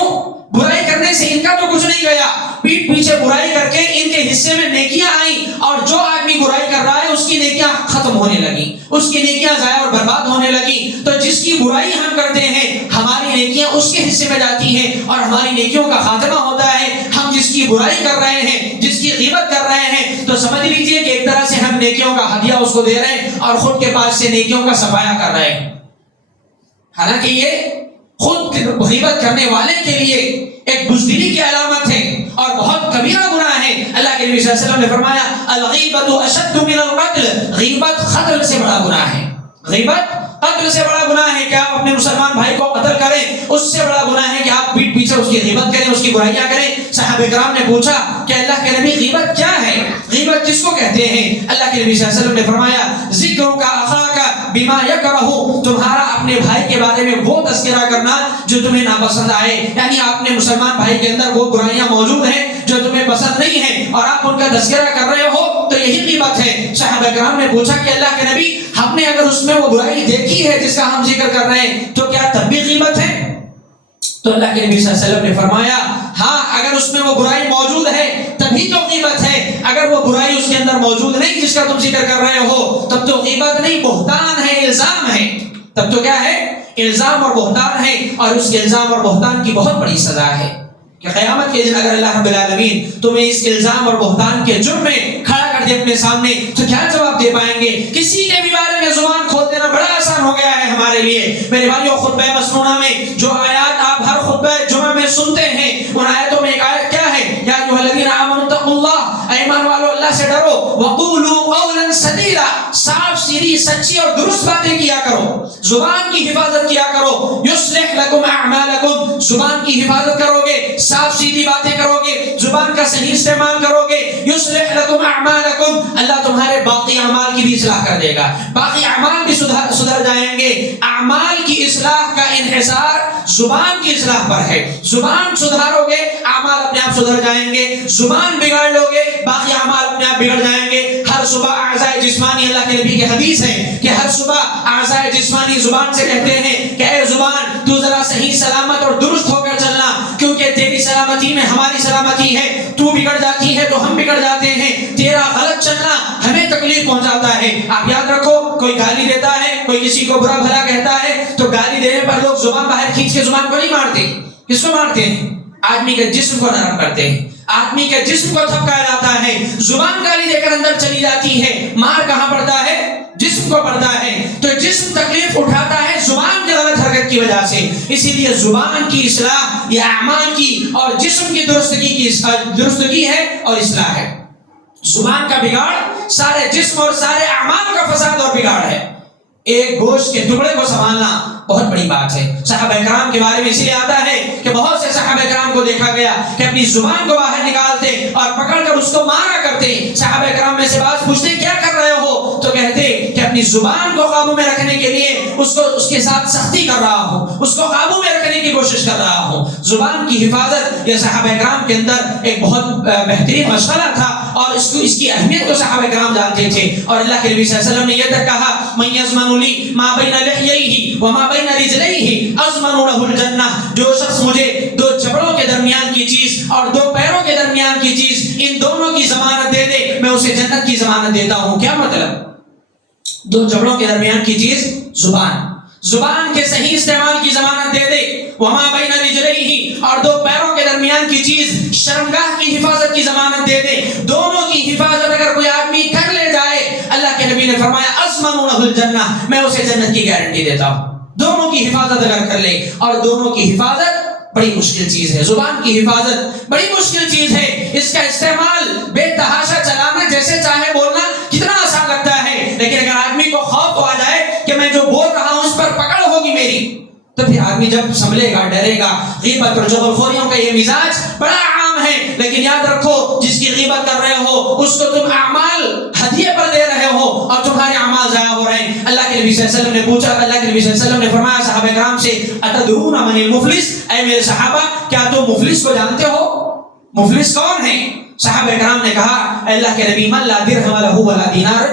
برائی کرنے سے ان کا تو کچھ نہیں گیا، پیٹھ پیچھے برائی کر کے ان کے حصے میں نیکیاں آئیں، اور جو آدمی برائی کر رہا ہے اس کی نیکیاں ختم ہونے لگی، اس کی نیکیاں ضائع اور برباد ہونے لگی۔ تو جس کی برائی ہم کرتے ہیں ہماری نیکیاں اس کے حصے میں جاتی ہیں اور ہماری نیکیوں کا خاتمہ ہوتا ہے۔ ہم جس کی برائی کر رہے ہیں، جس کی غیبت کر رہے ہیں، تو سمجھ لیجئے کہ ایک طرح سے ہم نیکیوں کا ہدیہ اس کو دے رہے ہیں اور خود کے پاس سے نیکیوں کا صفایا کر رہے ہیں۔ حالانکہ یہ خود غیبت کرنے والے کے لیے ایک بزدلی کی علامت ہے اور بہت کبیرہ گناہ ہے۔ اللہ کے نبی صلی اللہ علیہ وسلم نے فرمایا الغیبۃ اشد من القتل، غیبت قتل سے بڑا گناہ ہے۔ غیبت قتل سے بڑا گناہ ہے کہ آپ اپنے مسلمان بھائی کو قتل کریں، اس سے بڑا گناہ ہے کہ آپ پیٹھ پیچھے اس کی غیبت کریں، اس کی برائیاں کریں۔ صحابہ کرام نے پوچھا کہ اللہ کے نبی غیبت کیا ہے؟ غیبت کس کو کہتے ہیں؟ اللہ کے نبی صلی اللہ علیہ وسلم نے فرمایا ذکرک اخاک بما یکرہ، تمہارا اپنے بھائی کے بارے میں وہ تذکرہ کرنا جو تمہیں ناپسند آئے، یعنی آپ نے مسلمان بھائی کے اندر وہ برائیاں موجود ہیں جو تمہیں پسند نہیں ہیں اور آپ ان کا تذکرہ کر رہے ہو، تو یہی غیبت ہے۔ صحابہ کرام نے پوچھا کہ اللہ کے نبی ہم نے اگر اس میں وہ برائی دیکھی ہے جس کا ہم ذکر کر رہے ہیں تو کیا تب بھی غیبت ہے؟ تو اللہ کے نبی صلی اللہ علیہ وسلم نے فرمایا ہاں، اگر اس میں وہ برائی موجود ہے تبھی تو غیبت ہے، اگر وہ برائی اس کے اندر موجود نہیں جس کا تم ذکر کر رہے ہو تب تو غیبت نہیں، بہتان ہے، الزام ہے۔ تب تو کیا ہے؟ الزام اور بہتان ہے، اور اس الزام اور بہتان کی بہت بڑی سزا ہے کہ قیامت کے دن اگر اللہ رب العالمین تمہیں اس الزام اور بہتان کے جرم میں کھڑا کر دے اپنے سامنے تو کیا جواب دے پائیں گے؟ کسی کے بھی بارے میں زبان کھول دینا بڑا آسان ہو گیا ہے ہمارے لیے۔ میرے بھائیو، خطبہ مسنونہ میں جو آیات آپ ہر خطبہ جمعہ میں سنتے ہیں، ان آیتوں میں ایک آیت کیا ہے؟ یا ایھا الذین آمنوا اتقوا اللہ، ایمان والو اللہ سے ڈرو، وقولوا قولا سدیدا، صاف سیدھی سچی اور درست باتیں کیا کرو، زبان کی حفاظت کیا کرو، یصلح لکم اعمالکم، زبان کی حفاظت کرو گے، صاف سیدھی باتیں کرو گے، زبان کا صحیح استعمال کرو گے، یصلح لکم اعمالکم، اللہ تمہارے باقی اعمال کی بھی اصلاح کر دے گا، باقی اعمال بھی سدھر جائیں گے۔ اعمال کی اصلاح کا انحصار زبان کی اصلاح پر ہے۔ زبان سدھارو گے اعمال اپنے آپ سدھر جائیں گے، زبان بگاڑ لو گے باقی اعمال اپنے آپ بگڑ جائیں گے۔ ہر صبح اعضاء جسمانی، اللہ کے نبی کی حدیث ہے کہ ہر صبح اعضاء جسمانی زبان سے کہتے ہیں کہ اے زبان تو ذرا صحیح سلامت اور درست ہو کر چلنا، کیونکہ تیری سلامتی میں ہماری سلامتی ہے، تو بگڑ جاتی ہے تو ہم بگڑ جاتے ہیں، تیرا غلط چلنا ہمیں تکلیف پہنچاتا ہے۔ آپ یاد رکھو، کوئی گالی دیتا ہے، کوئی کسی کو برا بھلا کہتا ہے تو گالی دینے پر لوگ زبان باہر کھینچ کے زبان کو نہیں مارتے، کس کو مارتے ہیں؟ آدمی کے جسم کو نرم کرتے ہیں، آدمی کے جسم کو تھپکایا جاتا ہے، زبان گالی دے کر اندر چلی جاتی ہے، مار کہاں پڑتا ہے؟ جسم کو پڑتا ہے۔ تو جسم تکلیف اٹھاتا ہے زبان کی غلط حرکت کی وجہ سے، اسی لیے زبان کی اصلاح یہ اعمال کی اور جسم کی درستگی ہے اور اصلاح ہے۔ زبان کا بگاڑ سارے جسم اور سارے اعمال کا فساد اور بگاڑ ہے۔ ایک گوشت کے ٹکڑے کو سنبھالنا بہت بڑی بات ہے۔ صحابہ کرام کے بارے میں اس لیے آتا ہے کہ بہت سے صحابہ کرام کو دیکھا گیا کہ اپنی زبان کو باہر نکالتے اور پکڑ کر اس کو مارا کرتے۔ صحابہ کرام میں سے بعض پوچھتے کیا کر رہے ہو؟ تو کہتے کہ اپنی زبان کو قابو میں رکھنے کے لیے اس کے ساتھ سختی کر رہا ہوں، اس کو قابو میں رکھنے کی کوشش کر رہا ہوں۔ زبان کی حفاظت یہ صحابہ کرام کے اندر ایک بہت بہترین مشغلہ تھا اور اس کی اہمیت کو صحابہ کرام جانتے تھے۔ اور اللہ کے نبی صلی اللہ علیہ وسلم نے یہ تک کہا من یضمن لی ما بین لحییہ وما بین رجلیہ اضمن لہ الجنہ، جو شخص مجھے دو جبڑوں کے درمیان کی چیز اور دو پیروں کے درمیان کی چیز ان دونوں کی ضمانت دے دے میں اسے جنت کی ضمانت دیتا ہوں۔ کیا مطلب؟ دو جبڑوں کے درمیان کی چیز زبان کے صحیح استعمال کی ضمانت دے دے، وما بین رجلیہ اور دو پیروں کے درمیان کی چیز شرمگاہ کی حفاظت کی ضمانت دے دے۔ دونوں کی حفاظت اگر کوئی آدمی کر لے جائے، اللہ کے نبی نے فرمایا اضمن لہ الجنہ، میں اسے جنت کی گارنٹی دیتا ہوں۔ دونوں کی حفاظت اگر کر لے، اور دونوں کی حفاظت بڑی مشکل چیز ہے، زبان کی حفاظت بڑی مشکل چیز ہے۔ اس کا استعمال بے تحاشا چلانا، جیسے چاہے بولنا کتنا آسان لگتا ہے، لیکن اگر آدمی کو خوف آ جائے کہ میں جو بول رہا ہوں اس پر تو پھر آدمی جب سنبھلے گا، ڈرے گا. غیبت اور چغلخوریوں کا یہ مزاج بڑا عام ہے، لیکن یاد رکھو جس کی غیبت کر رہے ہو اس کو تم اعمال ہدیے پر دے رہے ہو اور تمہارے اعمال ضائع ہو رہے ہیں. اللہ کے نبی صلی اللہ علیہ وسلم نے پوچھا، اللہ کے نبی صلی اللہ علیہ وسلم نے فرمایا صحابہ کرام سے، اتدرون من المفلس، اے میرے صحابہ کیا تم مفلس کو جانتے ہو؟ مفلس کون ہے؟ صحابہ کرام نے کہا اے اللہ کے نبی، من لا درہم لہ ولا دینار،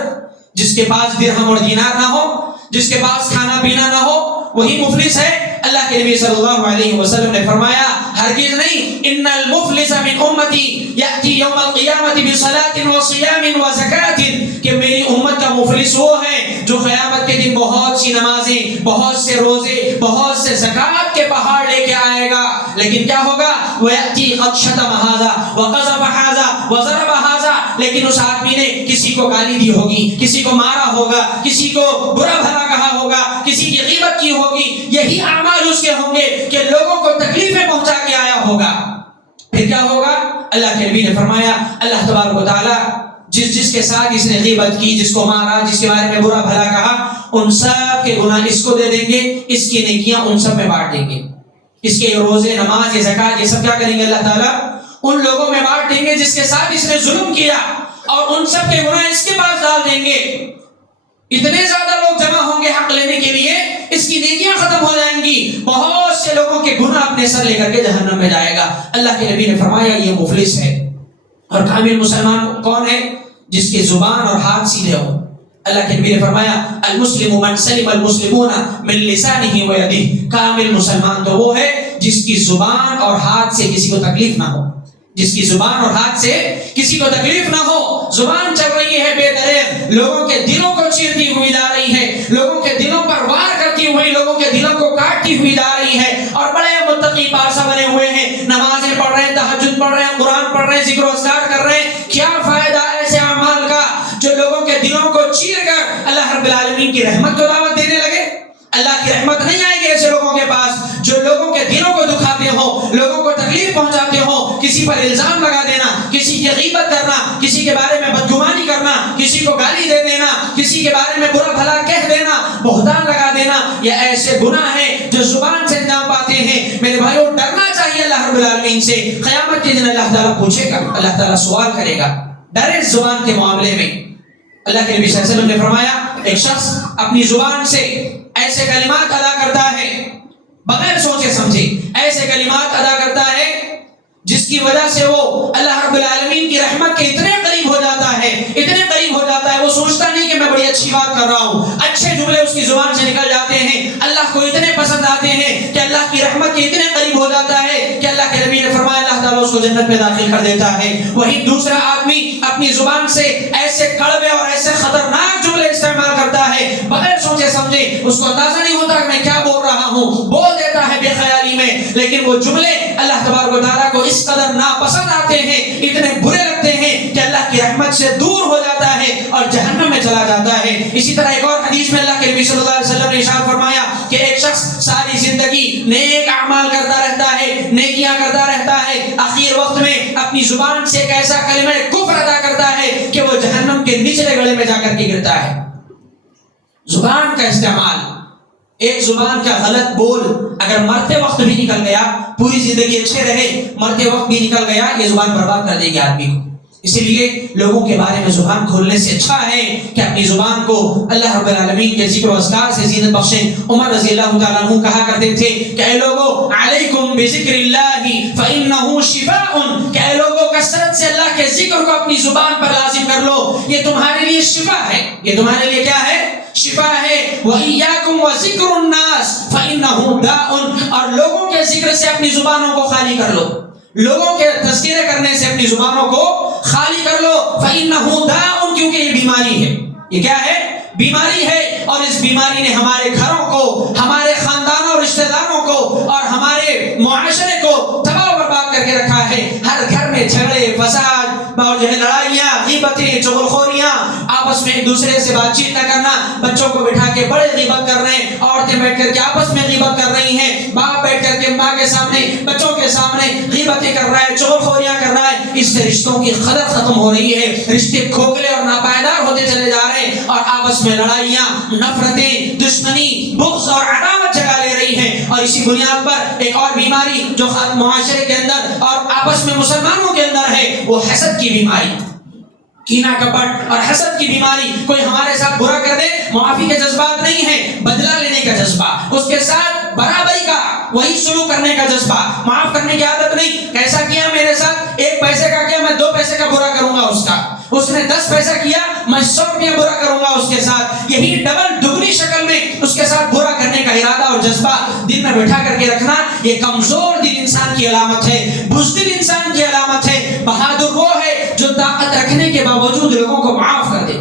جس کے پاس درہم اور دینار نہ ہو، جس کے پاس کھانا پینا نہ ہو، وہی مفلس ہے. اللہ کے نبی صلی اللہ علیہ وسلم نے فرمایا ہرگز نہیں، ان المفلس من امتی یاتی یوم القیامت بصلاۃ وصیام وزکات، کہ میری امت کا مفلس وہ ہے جو قیامت کے دن بہت سی نمازیں، بہت سے روزے، بہت سے زکات کے پہاڑ لے کے آئے گا، لیکن کیا ہوگا؟ ویاتی قد شتم ھذا وقذف ھذا وضرب ھذا، لیکن اس آدمی نے کسی کو گالی دی ہوگی، کسی کو مارا ہوگا، کسی کو برا بھلا کہا ہوگا، کسی کی غیبت کی ہوگی. یہی اعمال اس کے ہوں گے کہ لوگوں کو تکلیفیں پہنچا کے آیا ہوگا. پھر کیا ہوگا؟ اللہ کے نبی نے فرمایا اللہ تبارک و تعالی جس کے ساتھ اس نے غیبت کی، جس کو مارا، جس کے بارے میں برا بھلا کہا، ان سب کے گناہ اس کو دے دیں گے، اس کی نیکیاں ان سب میں بانٹ دیں گے. اس کے روزے، نماز، یہ زکات، یہ سب کیا کریں گے؟ اللہ تعالیٰ ان لوگوں میں بانٹ دیں گے جس کے ساتھ اس نے ظلم کیا، اور ان سب کے گناہ اس کے پاس ڈال دیں گے. اتنے زیادہ لوگ جمع ہوں گے حق لینے کے لیے، اس کی نیکیاں ختم ہو جائیں گی، بہت سے لوگوں کے گناہ اپنے سر لے کر کے جہنم میں جائے گا. اللہ کے نبی نے فرمایا یہ مفلس ہے. اور کامل مسلمان کون ہے؟ جس کی زبان اور ہاتھ سیدھے ہو. اللہ کے نبی نے فرمایا المسلم من سلم المسلمون من لسانه ويده، کامل مسلمان تو وہ ہے جس کی زبان اور ہاتھ سے کسی کو تکلیف نہ ہو، جس کی زبان اور ہاتھ سے کسی کو تکلیف نہ ہو. زبان چل رہی ہے بے دریغ، لوگوں کے دلوں کو چیرتی ہوئی جا رہی ہے، لوگوں کے دلوں پر وار کرتی ہوئی، لوگوں کے دلوں کو کاٹتی ہوئی جا رہی ہے، اور بڑے متقی پارسا بنے ہوئے ہیں، نمازیں پڑھ رہے ہیں، تہجد پڑھ رہے ہیں، قرآن پڑھ رہے ہیں، ذکر و اذکار کر رہے ہیں. کیا فائدہ ایسے اعمال کا جو لوگوں کے دلوں کو چیر کر اللہ رب العالمین کی رحمت کو دعوت دینے لگے؟ اللہ کی رحمت نہیں آئے گی ایسے لوگوں کے پاس جو لوگوں کے دلوں کو دکھاتے ہوں، لوگوں کو تکلیف پہنچاتے ہوں. کسی پر الزام لگا دینا، کسی کی غیبت کرنا، کسی کے بارے میں بدگمانی کرنا، کسی کو گالی دے دینا، کسی کے بارے میں برا بھلا کہہ دینا، بہتان لگا دینا، یہ ایسے گناہ ہیں جو زبان سے انجام پاتے ہیں. میرے بھائیوں ڈرنا چاہیے اللہ رب العالمین سے. قیامت کے دن اللہ تعالیٰ پوچھے گا، اللہ تعالیٰ سوال کرے گا. ڈرے زبان کے معاملے میں. اللہ کے نبی صلی اللہ علیہ وسلم نے فرمایا ایک شخص اپنی زبان سے ایسے کلمات ادا کرتا ہے بغیر سوچے سمجھے، ایسے کلمات ادا کرتا ہے جس کی وجہ سے وہ اللہ رب العالمین کی رحمت کے اتنے قریب ہو جاتا ہے، اتنے قریب ہو جاتا ہے، وہ سوچتا نہیں کہ میں بڑی اچھی بات کر رہا ہوں، اچھے جملے اس کی زبان سے نکل جاتے ہیں، اللہ کو اتنے پسند آتے ہیں کہ اللہ کی رحمت کے اتنے قریب ہو جاتا ہے کہ اللہ کے نبی نے فرمایا اللہ تعالیٰ اس کو جنت میں داخل کر دیتا ہے. وہی دوسرا آدمی اپنی زبان سے ایسے کڑوے اور ایسے خطرناک جملے استعمال کرتا ہے بغیر سوچے سمجھے، اس کو اندازہ نہیں ہوتا کہ میں کیا بول رہا ہوں، بول دیتا ہے بے خیالی میں، لیکن وہ جملے اللہ تبارک و تعالیٰ کو اس قدر ناپسند آتے ہیں، اتنے برے لگتے ہیں کہ اللہ کی رحمت سے دور ہو جاتا ہے اور جہنم میں چلا جاتا ہے. اسی طرح ایک اور حدیث میں اللہ کے نبی صلی اللہ علیہ وسلم نے ارشاد فرمایا کہ ایک شخص ساری زندگی نیک اعمال کرتا رہتا ہے، نیکیاں کرتا رہتا ہے، آخر وقت میں اپنی زبان سے ایک ایسا کلمہ کفر ادا کرتا ہے کہ وہ جہنم کے نچلے گڑھے میں جا کر کے گرتا ہے. زبان کا استعمال، ایک زبان کا غلط بول اگر مرتے وقت بھی نکل گیا، پوری زندگی اچھے رہے، مرتے وقت بھی نکل گیا، یہ زبان برباد کر دے گی آدمی کو. اسی لیے لوگوں کے بارے میں زبان کھولنے سے اچھا ہے کہ اپنی زبان کو اللہ رب العالمین کے ذکر و اذکار سے زینت بخشیں. عمر رضی اللہ تعالیٰ عنہ کہا کرتے تھے کہ اے لوگو علیکم بذکر اللہ فإنہ شفاء، کہ اے لوگو کثرت سے اللہ کے ذکر کو اپنی زبان پر لازم کر لو، یہ تمہارے لیے شفا ہے، یہ تمہارے لیے کیا ہے؟ شفا ہے. وَإِيَّاكُمْ وَذِكْرُ النَّاسِ فَإِنَّهُ دَاءٌ، اور لوگوں کے ذکر سے اپنی زبانوں کو خالی کر لو، لوگوں کے تذکرے کرنے سے اپنی زبانوں کو خالی کر لو. فَإِنَّهُ دَاءٌ، کیونکہ یہ بیماری ہے. یہ کیا ہے؟ بیماری ہے. اور اس بیماری نے ہمارے گھروں کو، ہمارے خاندانوں اور رشتہ داروں کو اور ہمارے معاشرے کو تباہ و برباد کر کے رکھا ہے. ہر گھر میں جھگڑے، فساد اور جو ہے لڑائیاں، غیبتیں، چغلخوریاں، آپس میں ایک دوسرے سے بات چیت نہ کرنا، بچوں کو بٹھا کے بڑے غیبت کر رہے ہیں، عورتیں بیٹھ کر کے آپس میں غیبت کر رہی ہیں، باپ بیٹھ کر کے ماں کے سامنے، بچوں کے سامنے غیبتیں کر رہا ہے، چغلخوریاں کر رہا ہے. اس سے رشتوں کی قدر ختم ہو رہی ہے، رشتے کھوکھلے اور ناپائیدار ہوتے چلے جا رہے ہیں، اور آپس میں لڑائیاں، نفرتیں، دشمنی، بغض اور عداوت جگہ لے رہی ہے. اور اسی بنیاد پر ایک اور بیماری جو معاشرے کے اندر اور آپس میں مسلمانوں کے اندر ہے وہ حسد کی بیماری, کینہ کپٹ اور حسد کی بیماری. کوئی ہمارے ساتھ برا کر دے, معافی کے جذبات نہیں ہے, بدلہ لینے کا جذبہ, اس کے ساتھ برابری کا وہی سلوک کرنے کا جذبہ, معاف کرنے کی عادت نہیں. کیسا کیا میرے ساتھ, 1 پیسے کا کیا, میں 2 پیسے کا برا کروں گا اس کا. اس نے 10 پیسہ کیا, میں 100 روپیہ برا کروں گا اس کے ساتھ. یہی ڈبل دگنی شکل میں اس کے ساتھ برا کرنے کا ارادہ اور جذبہ دل میں بٹھا کر کے رکھنا, یہ کمزور دل انسان کی علامت ہے, بزدل انسان کی علامت ہے. بہادر وہ ہے جو طاقت رکھنے کے باوجود لوگوں کو معاف کر دے,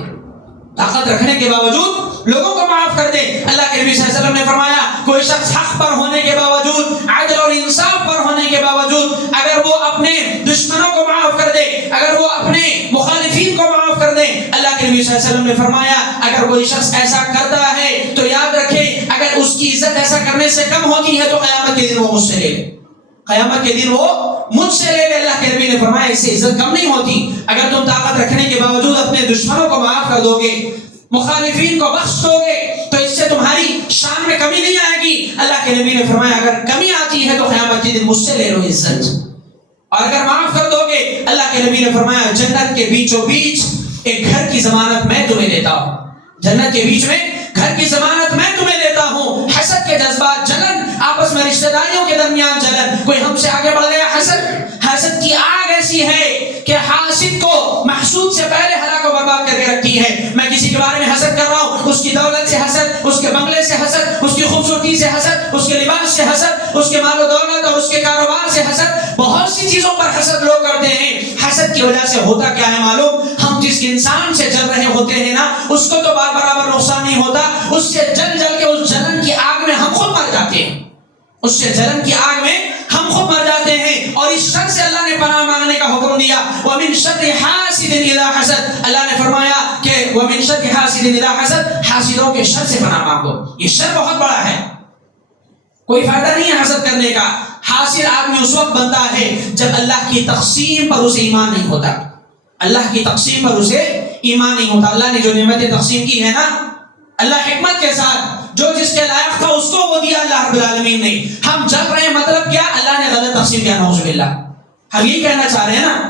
طاقت رکھنے کے باوجود لوگوں کو معاف کر دے. اللہ کے نبی صلی اللہ علیہ وسلم نے فرمایا, کوئی شخص حق پر ہونے کے باوجود, عدل اور انصاف پر ہونے کے باوجود اگر وہ اپنے دشمنوں کو معاف کر دے, اگر وہ اپنے مخالفین کو معاف کر دے, اللہ کے نبی صلی اللہ علیہ وسلم نے فرمایا اگر کوئی شخص ایسا کرتا ہے تو یاد رکھے اگر اس کی عزت ایسا کرنے سے کم ہوتی ہے تو قیامت کے دن وہ مجھ سے لے لے, قیامت کے دن وہ مجھ سے لے لے. اللہ کے نبی نے فرمایا اس سے عزت کم نہیں ہوتی. اگر تم طاقت رکھنے کے باوجود اپنے دشمنوں کو معاف کر دو گے, مخالفین کو بخش دو گے, تو اس سے تمہاری شان میں کمی نہیں آئے گی. اللہ کے نبی نے فرمایا اگر کمی آتی ہے تو قیامت کے دن مجھ سے لے لو عزت, اور اگر معاف کر دو گے, اللہ کے نبی نے فرمایا جنت کے بیچوں بیچ ایک گھر کی ضمانت میں تمہیں دیتا ہوں, جنت کے بیچ میں گھر کی ضمانت میں تمہیں دیتا ہوں. حسد کے جذبات, جلن, آپس میں رشتہ داریوں کے درمیان جلن, کوئی ہم سے آگے بڑھ گیا, حسد کی آگ ایسی ہے کہ حاسد کو محسود سے پہلے ہلاک و برباد کر کے رکھتی ہے. میں کسی کے بارے میں حسد کر رہا ہوں, اس کی دولت سے حسد, اس کے بنگلے سے حسد, اس کی خوبصورتی سے حسد, اس کے لباس سے حسد, اس کے مال و دولت اور اس کے کاروبار سے حسد, بہت سی چیزوں پر حسد لوگ کرتے ہیں. حسد کی وجہ سے ہوتا کیا ہے معلوم, ہم جس انسان سے جل رہے ہوتے ہیں نا, اس کو تو برابر نقصان نہیں ہوتا, اس سے جل جل کے اس جلن کی آگ میں ہم خود مر جاتے ہیں, اس سے جلن کی آگ میں ہم خود مر جاتے ہیں. اور اس شر سے اللہ نے پناہ مانگنے کا حکم دیا, وَمِن شَرِّ حَاسِدٍ إِذَا حَسَدَ, اللہ نے فرمایا کہ وَمِن شَرِّ حَاسِدٍ إِذَا حَسَدَ, حاسدوں کے شر سے پناہ مانگو. یہ شر بہت بڑا ہے, کوئی فائدہ نہیں ہے حسد کرنے کا. حاسد آدمی اس وقت بنتا ہے جب اللہ کی تقسیم پر اسے ایمان نہیں ہوتا, اللہ کی تقسیم پر اسے ایمان نہیں ہوتا. اللہ نے جو نعمتیں تقسیم کی ہے نا, اللہ حکمت کے ساتھ جو جس کے لائق تھا اس کو وہ دیا اللہ رب العالمین نے. ہم جل رہے ہیں, مطلب کیا, اللہ نے غلط تقسیم کیا, نعوذ باللہ. ہم یہ کہنا چاہ رہے ہیں نا,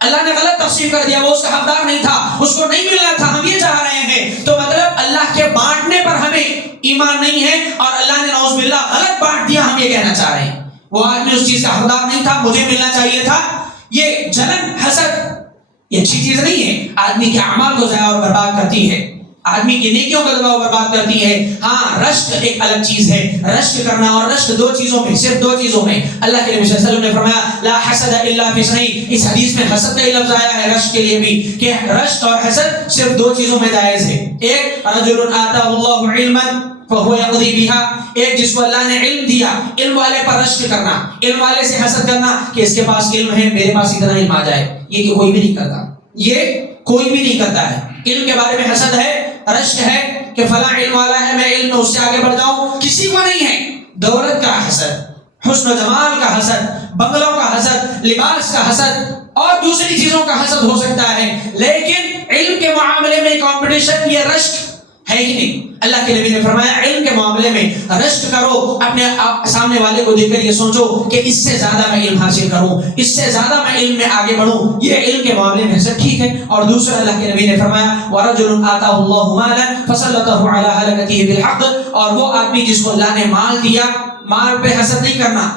اللہ نے غلط تقسیم کر دیا, وہ اس کا حقدار نہیں تھا, اس کو نہیں ملنا تھا, ہم یہ چاہ رہے ہیں. تو مطلب اللہ کے بانٹنے پر ہمیں ایمان نہیں ہے, اور اللہ نے نعوذ باللہ غلط بانٹ دیا, ہم یہ کہنا چاہ رہے ہیں. وہ آدمی اس چیز کا حقدار نہیں تھا, مجھے ملنا چاہیے تھا. یہ جلن, حسد, یہ اچھی چیز نہیں ہے, آدمی کے اعمال کو ضائع اور برباد کرتی ہے, آدمی کی نیکیوں کا دباؤ برباد کرتی ہے. ہاں رشک ایک الگ چیز ہے, رشک کرنا اور رشک 2 چیزوں میں, صرف 2 چیزوں میں. اللہ کے نبی صلی اللہ علیہ وسلم نے فرمایا لا حسد الا فی اثنین, اس حدیث میں حسد کا لفظ آیا ہے رشک کے لیے بھی, کہ رشک اور حسد صرف 2 چیزوں میں جائز ہے. ایک رجل آتاہ اللہ علما فهو يقضي بها, ایک جس کو اللہ نے علم دیا, علم والے پر رشک کرنا, علم والے سے حسد کرنا کہ اس کے پاس علم ہے, میرے پاس اتنا علم آ جائے, یہ کہ کوئی بھی نہیں کرتا, یہ کوئی بھی نہیں کرتا ہے. علم کے بارے میں حسد ہے, رشک ہے کہ فلاں علم والا ہے, میں علم میں اس سے آگے بڑھ جاؤں, کسی کو نہیں ہے. دولت کا حسد, حسن و جمال کا حسد, بنگلوں کا حسد, لباس کا حسد اور دوسری چیزوں کا حسد ہو سکتا ہے, لیکن علم کے معاملے میں کمپٹیشن, یہ رشک ہے ہی نہیں. اللہ کے نبی نے فرمایا علم کے معاملے میں رشک کرو, اپنے سامنے والے کو دیکھ کر یہ سوچو کہ اس سے زیادہ میں علم حاصل کروں, اس سے زیادہ میں علم میں آگے بڑھوں, یہ علم کے معاملے میں حسد ٹھیک ہے. اور دوسرا اللہ کے نبی نے فرمایا وَرَجُلٌ آتَاهُ اللَّهُ مَالًا فَسَلَّطَهُ عَلَى هَلَكَتِهِ بِالْحَقِّ, اور وہ آدمی جس کو اللہ نے مال دیا, مال پہ حسد نہیں کرنا,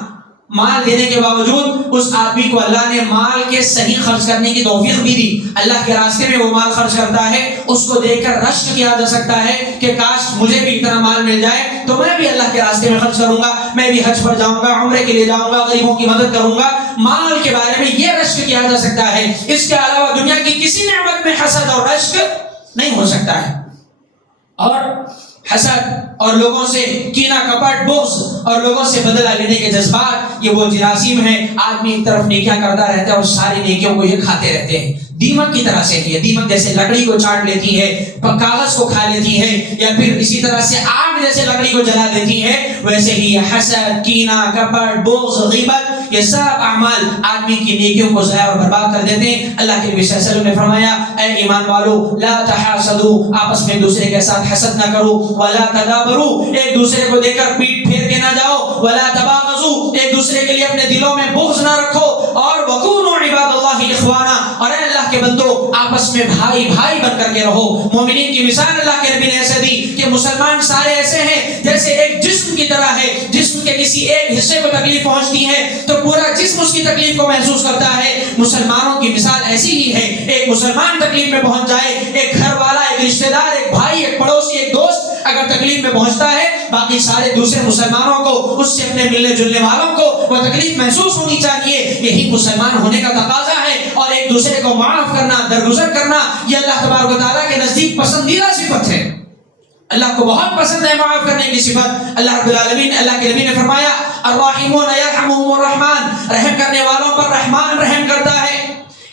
مال دینے کے باوجود اس آدمی کو اللہ نے مال کے صحیح خرچ کرنے کی توفیق بھی دی, اللہ کے راستے میں وہ مال خرچ کرتا ہے, اس کو دیکھ کر رشک کیا جا سکتا ہے کہ کاش مجھے بھی اتنا مال مل جائے تو میں بھی اللہ کے راستے میں خرچ کروں گا, میں بھی حج پر جاؤں گا, عمرے کے لیے جاؤں گا, غریبوں کی مدد کروں گا. مال کے بارے میں یہ رشک کیا جا سکتا ہے, اس کے علاوہ دنیا کی کسی نعمت میں حسد اور رشک نہیں ہو سکتا ہے. اور حسد اور لوگوں سے کینہ کپٹ بغض اور لوگوں سے بدلہ لینے کے جذبات, یہ وہ جراثیم ہیں. آدمی ایک طرف نیکیاں کرتا رہتا ہے اور ساری نیکیوں کو یہ کھاتے رہتے ہیں, دیمک کی طرح سے. یہ دیمک جیسے لکڑی کو چاٹ لیتی ہے, کاغذ کو کھا لیتی ہے, یا پھر اسی طرح سے آگ جیسے لکڑی کو جلا دیتی ہے, ویسے ہی یہ حسد, کینہ کپٹ بغض غیبت, یہ سب اعمال آدمی کی نیکیوں کو ضائع اور برباد کر دیتے ہیں. اللہ کے نبی صلی اللہ علیہ وسلم نے فرمایا اے ایمان والو لا تحاسدوا, آپس میں ایک دوسرے کے ساتھ حسد نہ کرو, ولا تدابروا, ایک دوسرے کو دیکھ کر پیٹ پھیر کے نہ جاؤ. ولا تباغضوا، ایک دوسرے کے لیے اپنے دلوں میں بغض نہ رکھو. اور وکونوا عباد اللہ اخوانا، اور اے اللہ کے بندو آپس میں بھائی بھائی بن کر کے رہو. مومنین کی مثال اللہ کے نبی نے ایسے دی کہ مسلمان سارے ایسے ہیں جیسے ایک جسم کی طرح ہے. جسم کے کسی ایک حصے کو تکلیف پہنچتی ہے تو پورا جسم اس کی تکلیف کو محسوس کرتا ہے. مسلمانوں کی مثال ایسی ہی ہے. ایک مسلمان تکلیف میں پہنچ جائے، ایک گھر والا، ایک رشتہ دار، ایک بھائی، ایک پڑوسی، ایک دوست اگر تکلیف میں پہنچتا ہے، باقی سارے دوسرے مسلمانوں کو، اس سے اپنے ملنے جلنے والوں کو وہ تکلیف محسوس ہونی چاہیے. یہی مسلمان ہونے کا تقاضا ہے. اور ایک دوسرے کو معاف کرنا، درگزر کرنا، یہ اللہ تبارک و تعالیٰ کے نزدیک پسندیدہ صفت ہے. اللہ کو بہت پسند ہے معاف کرنے کی صفت. اللہ رب العالمین، اللہ کے نبی نے فرمایا الراحمون یرحمهم الرحمن، رحم کرنے والوں پر رحمان رحم کرتا ہے.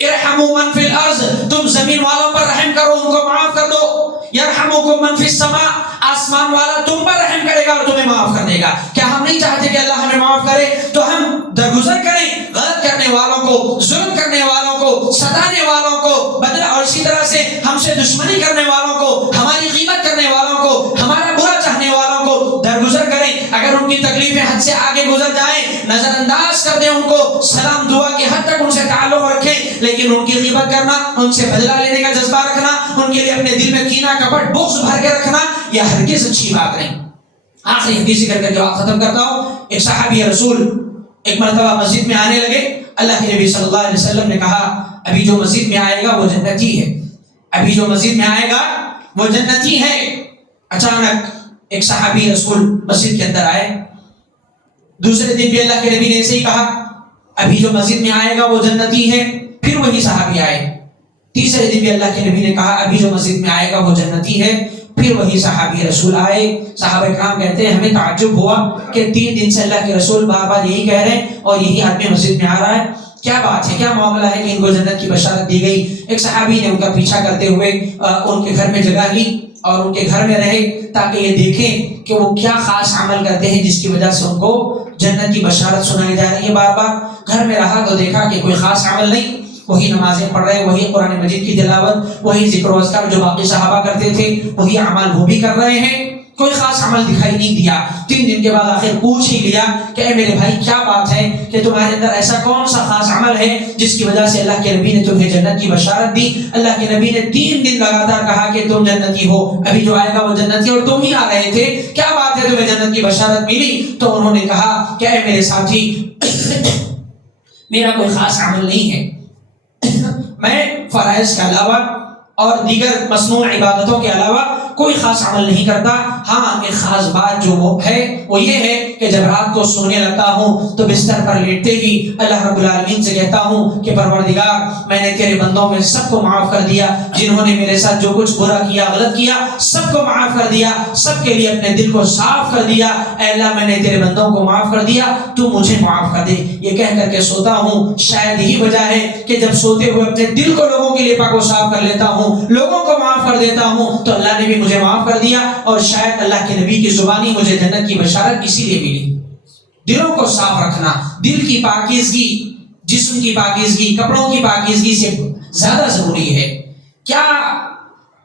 ارحموا من فی الارض، تم زمین والوں پر رحم کرو، ان کو معاف کر دو. یرحمکم من فی السماء، آسمان والا تم پر رحم کرے گا اور تمہیں معاف کر دے گا. کیا ہم نہیں چاہتے کہ اللہ ہمیں معاف کرے؟ تو ہم درگزر کریں غلط کرنے والوں کو، ظلم کرنے والوں کو، ستانے والوں کو بدلہ، اور اسی طرح سے ہم سے دشمنی کرنے والوں کو، ہماری غیبت کرنے والوں کو، ہمارا برا چاہنے والوں کو درگزر کریں. اگر ان کی تکلیفیں حد سے آگے گزر جائیں، نظر انداز کر دیں ان کو، سلام دعا کی حد تک ان سے تعلق رکھیں، لیکن ان کی غیبت کرنا، ان سے بدلہ لینے کا جذبہ رکھنا، ان کے لیے اپنے دل میں کینہ کپٹ بغض بھر کے رکھنا، یہ ہرگز اچھی بات نہیں. آخری حدیث کر کے جو ختم کرتا ہوں. ایک صحابی رسول ایک مرتبہ مسجد میں آنے لگے. اللہ کے نبی صلی اللہ علیہ وسلم نے کہا ابھی جو مسجد میں آئے گا وہ جنتی ہے، ابھی جو مسجد میں آئے گا وہ جنتی ہے. اچانک ایک صحابی رسول مسجد کے اندر آئے. دوسرے دن بھی اللہ کے نبی نے ایسے ہی کہا ابھی جو مسجد میں آئے گا وہ جنتی ہے. پھر وہی صحابی آئے. تیسرے دن بھی اللہ کے نبی نے کہا ابھی جو مسجد میں آئے گا وہ جنتی ہے. پھر وہی صحابی رسول آئے. صحابہ کرام کہتے ہیں ہمیں تعجب ہوا کہ 3 دن سے اللہ کے رسول بار بار یہی کہہ رہے ہیں اور یہی آدمی مسجد میں آ رہا ہے. کیا بات ہے، کیا معاملہ ہے کہ ان کو جنت کی بشارت دی گئی؟ ایک صحابی نے ان کا پیچھا کرتے ہوئے ان کے گھر میں جگہ لی اور ان کے گھر میں رہے تاکہ یہ دیکھیں کہ وہ کیا خاص عمل کرتے ہیں جس کی وجہ سے ان کو جنت کی بشارت سنائی جا رہی ہے. بار بار گھر میں رہا تو دیکھا کہ کوئی خاص عمل نہیں، وہی نمازیں پڑھ رہے، وہی قرآن مجید کی تلاوت، وہی ذکر و اذکار جو باقی صحابہ کرتے تھے وہی اعمال وہ بھی کر رہے ہیں. کوئی خاص عمل دکھائی نہیں دیا. 3 دن کے بعد آخر پوچھ ہی لیا کہ اے میرے بھائی کیا بات ہے کہ تمہارے اندر ایسا کون سا خاص عمل ہے جس کی وجہ سے اللہ کے نبی نے تمہیں جنت کی بشارت دی؟ اللہ کے نبی نے 3 دن لگاتار کہا کہ تم جنتی ہو، ابھی جو آئے گا وہ جنتی، اور تم ہی آ رہے تھے، کیا بات ہے تمہیں جنت کی بشارت ملی؟ تو انہوں نے کہا کہ اے میرے ساتھی میرا کوئی خاص عمل نہیں ہے، میں فرائض کے علاوہ اور دیگر مصنوع عبادتوں کے علاوہ کوئی خاص عمل نہیں کرتا. ہاں ایک خاص بات جو وہ ہے وہ یہ ہے کہ جب رات کو سونے لگتا ہوں تو بستر پر لیٹتے ہی اللہ رب العالمین سے کہتا ہوں کہ پروردگار میں نے تیرے بندوں میں سب کو معاف کر دیا، جنہوں نے میرے ساتھ جو کچھ برا کیا، غلط کیا، سب کو معاف کر دیا، سب کے لیے اپنے دل کو صاف کر دیا. اے اللہ میں نے تیرے بندوں کو معاف کر دیا، تو مجھے معاف کر دے. یہ کہہ کر کے سوتا ہوں. شاید یہی وجہ ہے کہ جب سوتے ہوئے اپنے دل کو لوگوں کے لیے پاک و صاف کر لیتا ہوں، لوگوں کو معاف کر دیتا ہوں، تو اللہ نے بھی مجھے معاف کر دیا. اور شاید اللہ کے نبی کی زبانی مجھے جنت کی بشارت اسی لیے ملی. دلوں کو صاف رکھنا، دل کی پاکیزگی، جسم کی پاکیزگی، کپڑوں کی پاکیزگی سے زیادہ ضروری ہے. کیا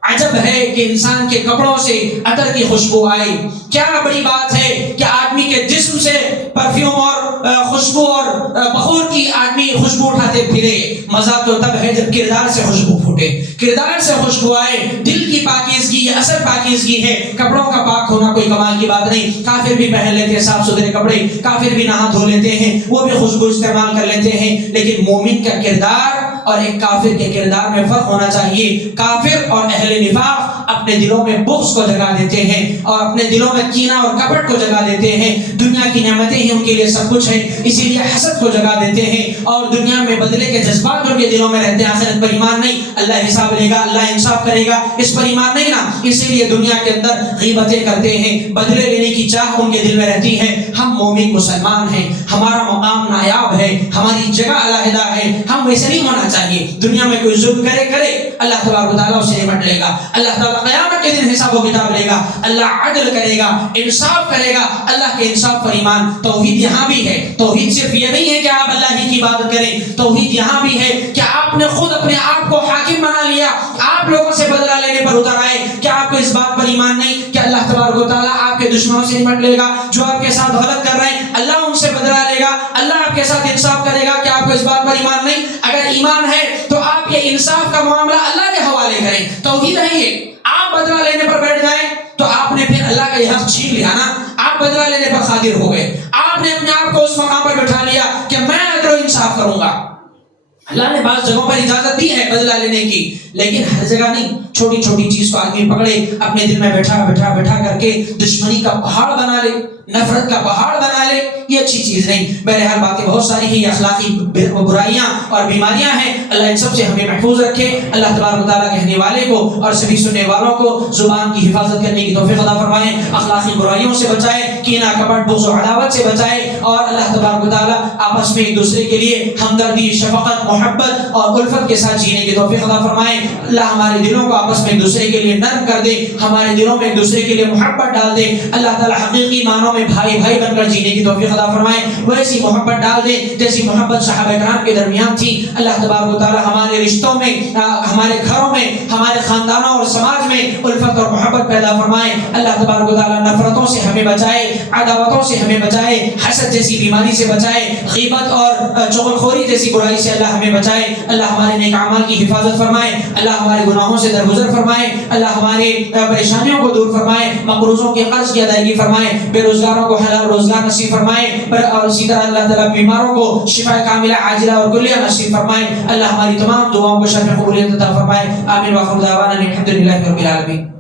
عجب ہے کہ انسان کے کپڑوں سے عطر کی خوشبو آئے. کیا بڑی بات ہے کہ آدمی کے جسم سے پرفیوم اور خوشبو اور بخور کی آدمی خوشبو اٹھاتے پھرے. مزہ تو تب ہے جب کردار سے خوشبو پھوٹے، کردار سے خوشبو آئے. دل کی پاکیزگی یہ اصل پاکیزگی ہے. کپڑوں کا پاک ہونا کوئی کمال کی بات نہیں. کافر بھی پہن لیتے ہیں صاف ستھرے کپڑے، کافر بھی نہا دھو لیتے ہیں، وہ بھی خوشبو استعمال کر لیتے ہیں، لیکن مومن کا کردار اور ایک کافر کے کردار میں فرق ہونا چاہیے. کافر اور اہل نفاق اپنے دلوں میں بغض کو جگا دیتے ہیں اور اپنے دلوں میں کینہ اور کپٹ کو جگا دیتے ہیں. دنیا کی نعمتیں ہی ان کے لیے سب کچھ ہے، اسی لیے حسد کو جگا دیتے ہیں اور دنیا میں بدلے کے جذبات ان کے دلوں میں رہتے ہیں. آخرت پر ایمان نہیں، اللہ حساب لے گا، اللہ انصاف کرے گا، اس پر ایمان نہیں نا. اسی لیے دنیا کے اندر غیبتیں کرتے ہیں، بدلے لینے کی چاہ ان کے دل میں رہتی ہے. ہم مومن مسلمان ہیں، ہمارا مقام نایاب ہے، ہماری جگہ علیحدہ ہے. ہم ویسے نہیں ہونا چاہیے. دنیا میں کوئی ظلم کرے اللہ تبارک و تعالیٰ اسے نمٹ لے گا. اللہ تعالیٰ قیامت کے دن حساب و کتاب لے گا. اللہ عدل کرے گا، انصاف کرے گا. اللہ کے انصاف پر ایمان. توحید یہاں بھی ہے. توحید صرف یہ نہیں ہے کہ آپ اللہ ہی کی عبادت کریں. توحید یہاں بھی ہے کہ آپ نے خود اپنے آپ کو حاکم بنا لیا، آپ لوگوں سے بدلہ لینے پر اتر آئے. کیا آپ کو اس بات پر ایمان نہیں کہ اللہ تبارک و تعالیٰ آپ کے دشمنوں سے نمٹ لے گا. جو آپ کے ساتھ غلط کر رہے ہیں اللہ ان سے بدلہ لے گا. اللہ آپ کے ساتھ انصاف کرے گا. کیا آپ کو اس بات پر ایمان نہیں؟ اگر ایمان ہے تو آپ یہ انصاف کا معاملہ اللہ کے حوالے کریں. توحید نہیں ہے. آپ بدلہ لینے پر بیٹھ جائیں تو آپ نے پھر اللہ کا یہ حق چھین لیا نا. آپ بدلہ لینے پر قادر ہو گئے. آپ نے اپنے آپ کو اس مقام پر بٹھا لیا کہ میں عدل و انصاف کروں گا. اللہ نے بعض جگہوں پر اجازت دی ہے بدلہ لینے کی, لیکن ہر جگہ نہیں. چھوٹی چھوٹی چیز کو آدمی پکڑے, اپنے دل میں بیٹھا کر کے دشمنی کا پہاڑ بنا لے, نفرت کا پہاڑ بنا لے, یہ اچھی چیز نہیں. بہرحال باتیں بہت ساری ہیں, یہ اخلاقی برائیاں اور بیماریاں ہیں. اللہ ان سب سے ہمیں محفوظ رکھے. اللہ تبارک و تعالیٰ کہنے والے کو اور سبھی سننے والوں کو زبان کی حفاظت کرنے کی توفیق عطا فرمائے. اخلاقی برائیوں سے بچائے, کینہ کپٹ بغض و عداوت سے بچائے, اور اللہ تبارک و تعالیٰ آپس میں ایک دوسرے کے لیے ہمدردی, شفقت, محبت اور الفت کے ساتھ جینے کی توفیق عطا فرمائے. اللہ ہمارے دلوں کو آپس میں ایک دوسرے کے لیے نرم کر دے, ہمارے دلوں میں ایک دوسرے کے لیے محبت ڈال دے. اللہ تعالیٰ حقیقی معنوں میں بھائی بھائی بن کر جینے کی توفیق عطا فرمائے. ویسی محبت ڈال دے جیسی محبت صحابہ کرام کے درمیان تھی. اللہ تبارک و تعالیٰ ہمارے رشتوں میں, ہمارے گھروں میں, ہمارے خاندانوں اور سماج میں الفت اور محبت پیدا فرمائے. اللہ تبارک و تعالیٰ نفرتوں سے ہمیں بچائے, عداوتوں سے ہمیں بچائے, حسد جیسی بیماری سے بچائے, غیبت اور چغلخوری جیسی برائی سے اللہ ہمیں بچائے. اللہ ہمارے نیک اعمال کی حفاظت فرمائے. اللہ ہمارے گناہوں سے درگزر فرمائے. اللہ ہمارے پریشانیوں کو دور فرمائے. مقروضوں کے قرض کی ادائیگی فرمائے. بے روزگاروں کو حلال روزگار نصیب فرمائے. اور اسی طرح اللہ تعالیٰ بیماروں کو شفا کاملہ عاجلہ اور کلیہ نصیب فرمائے. اللہ ہماری تمام دعاؤں کو شرف قبولیت عطا فرمائے. آمین. وآخر دعوانا الحمد للہ رب العالمین.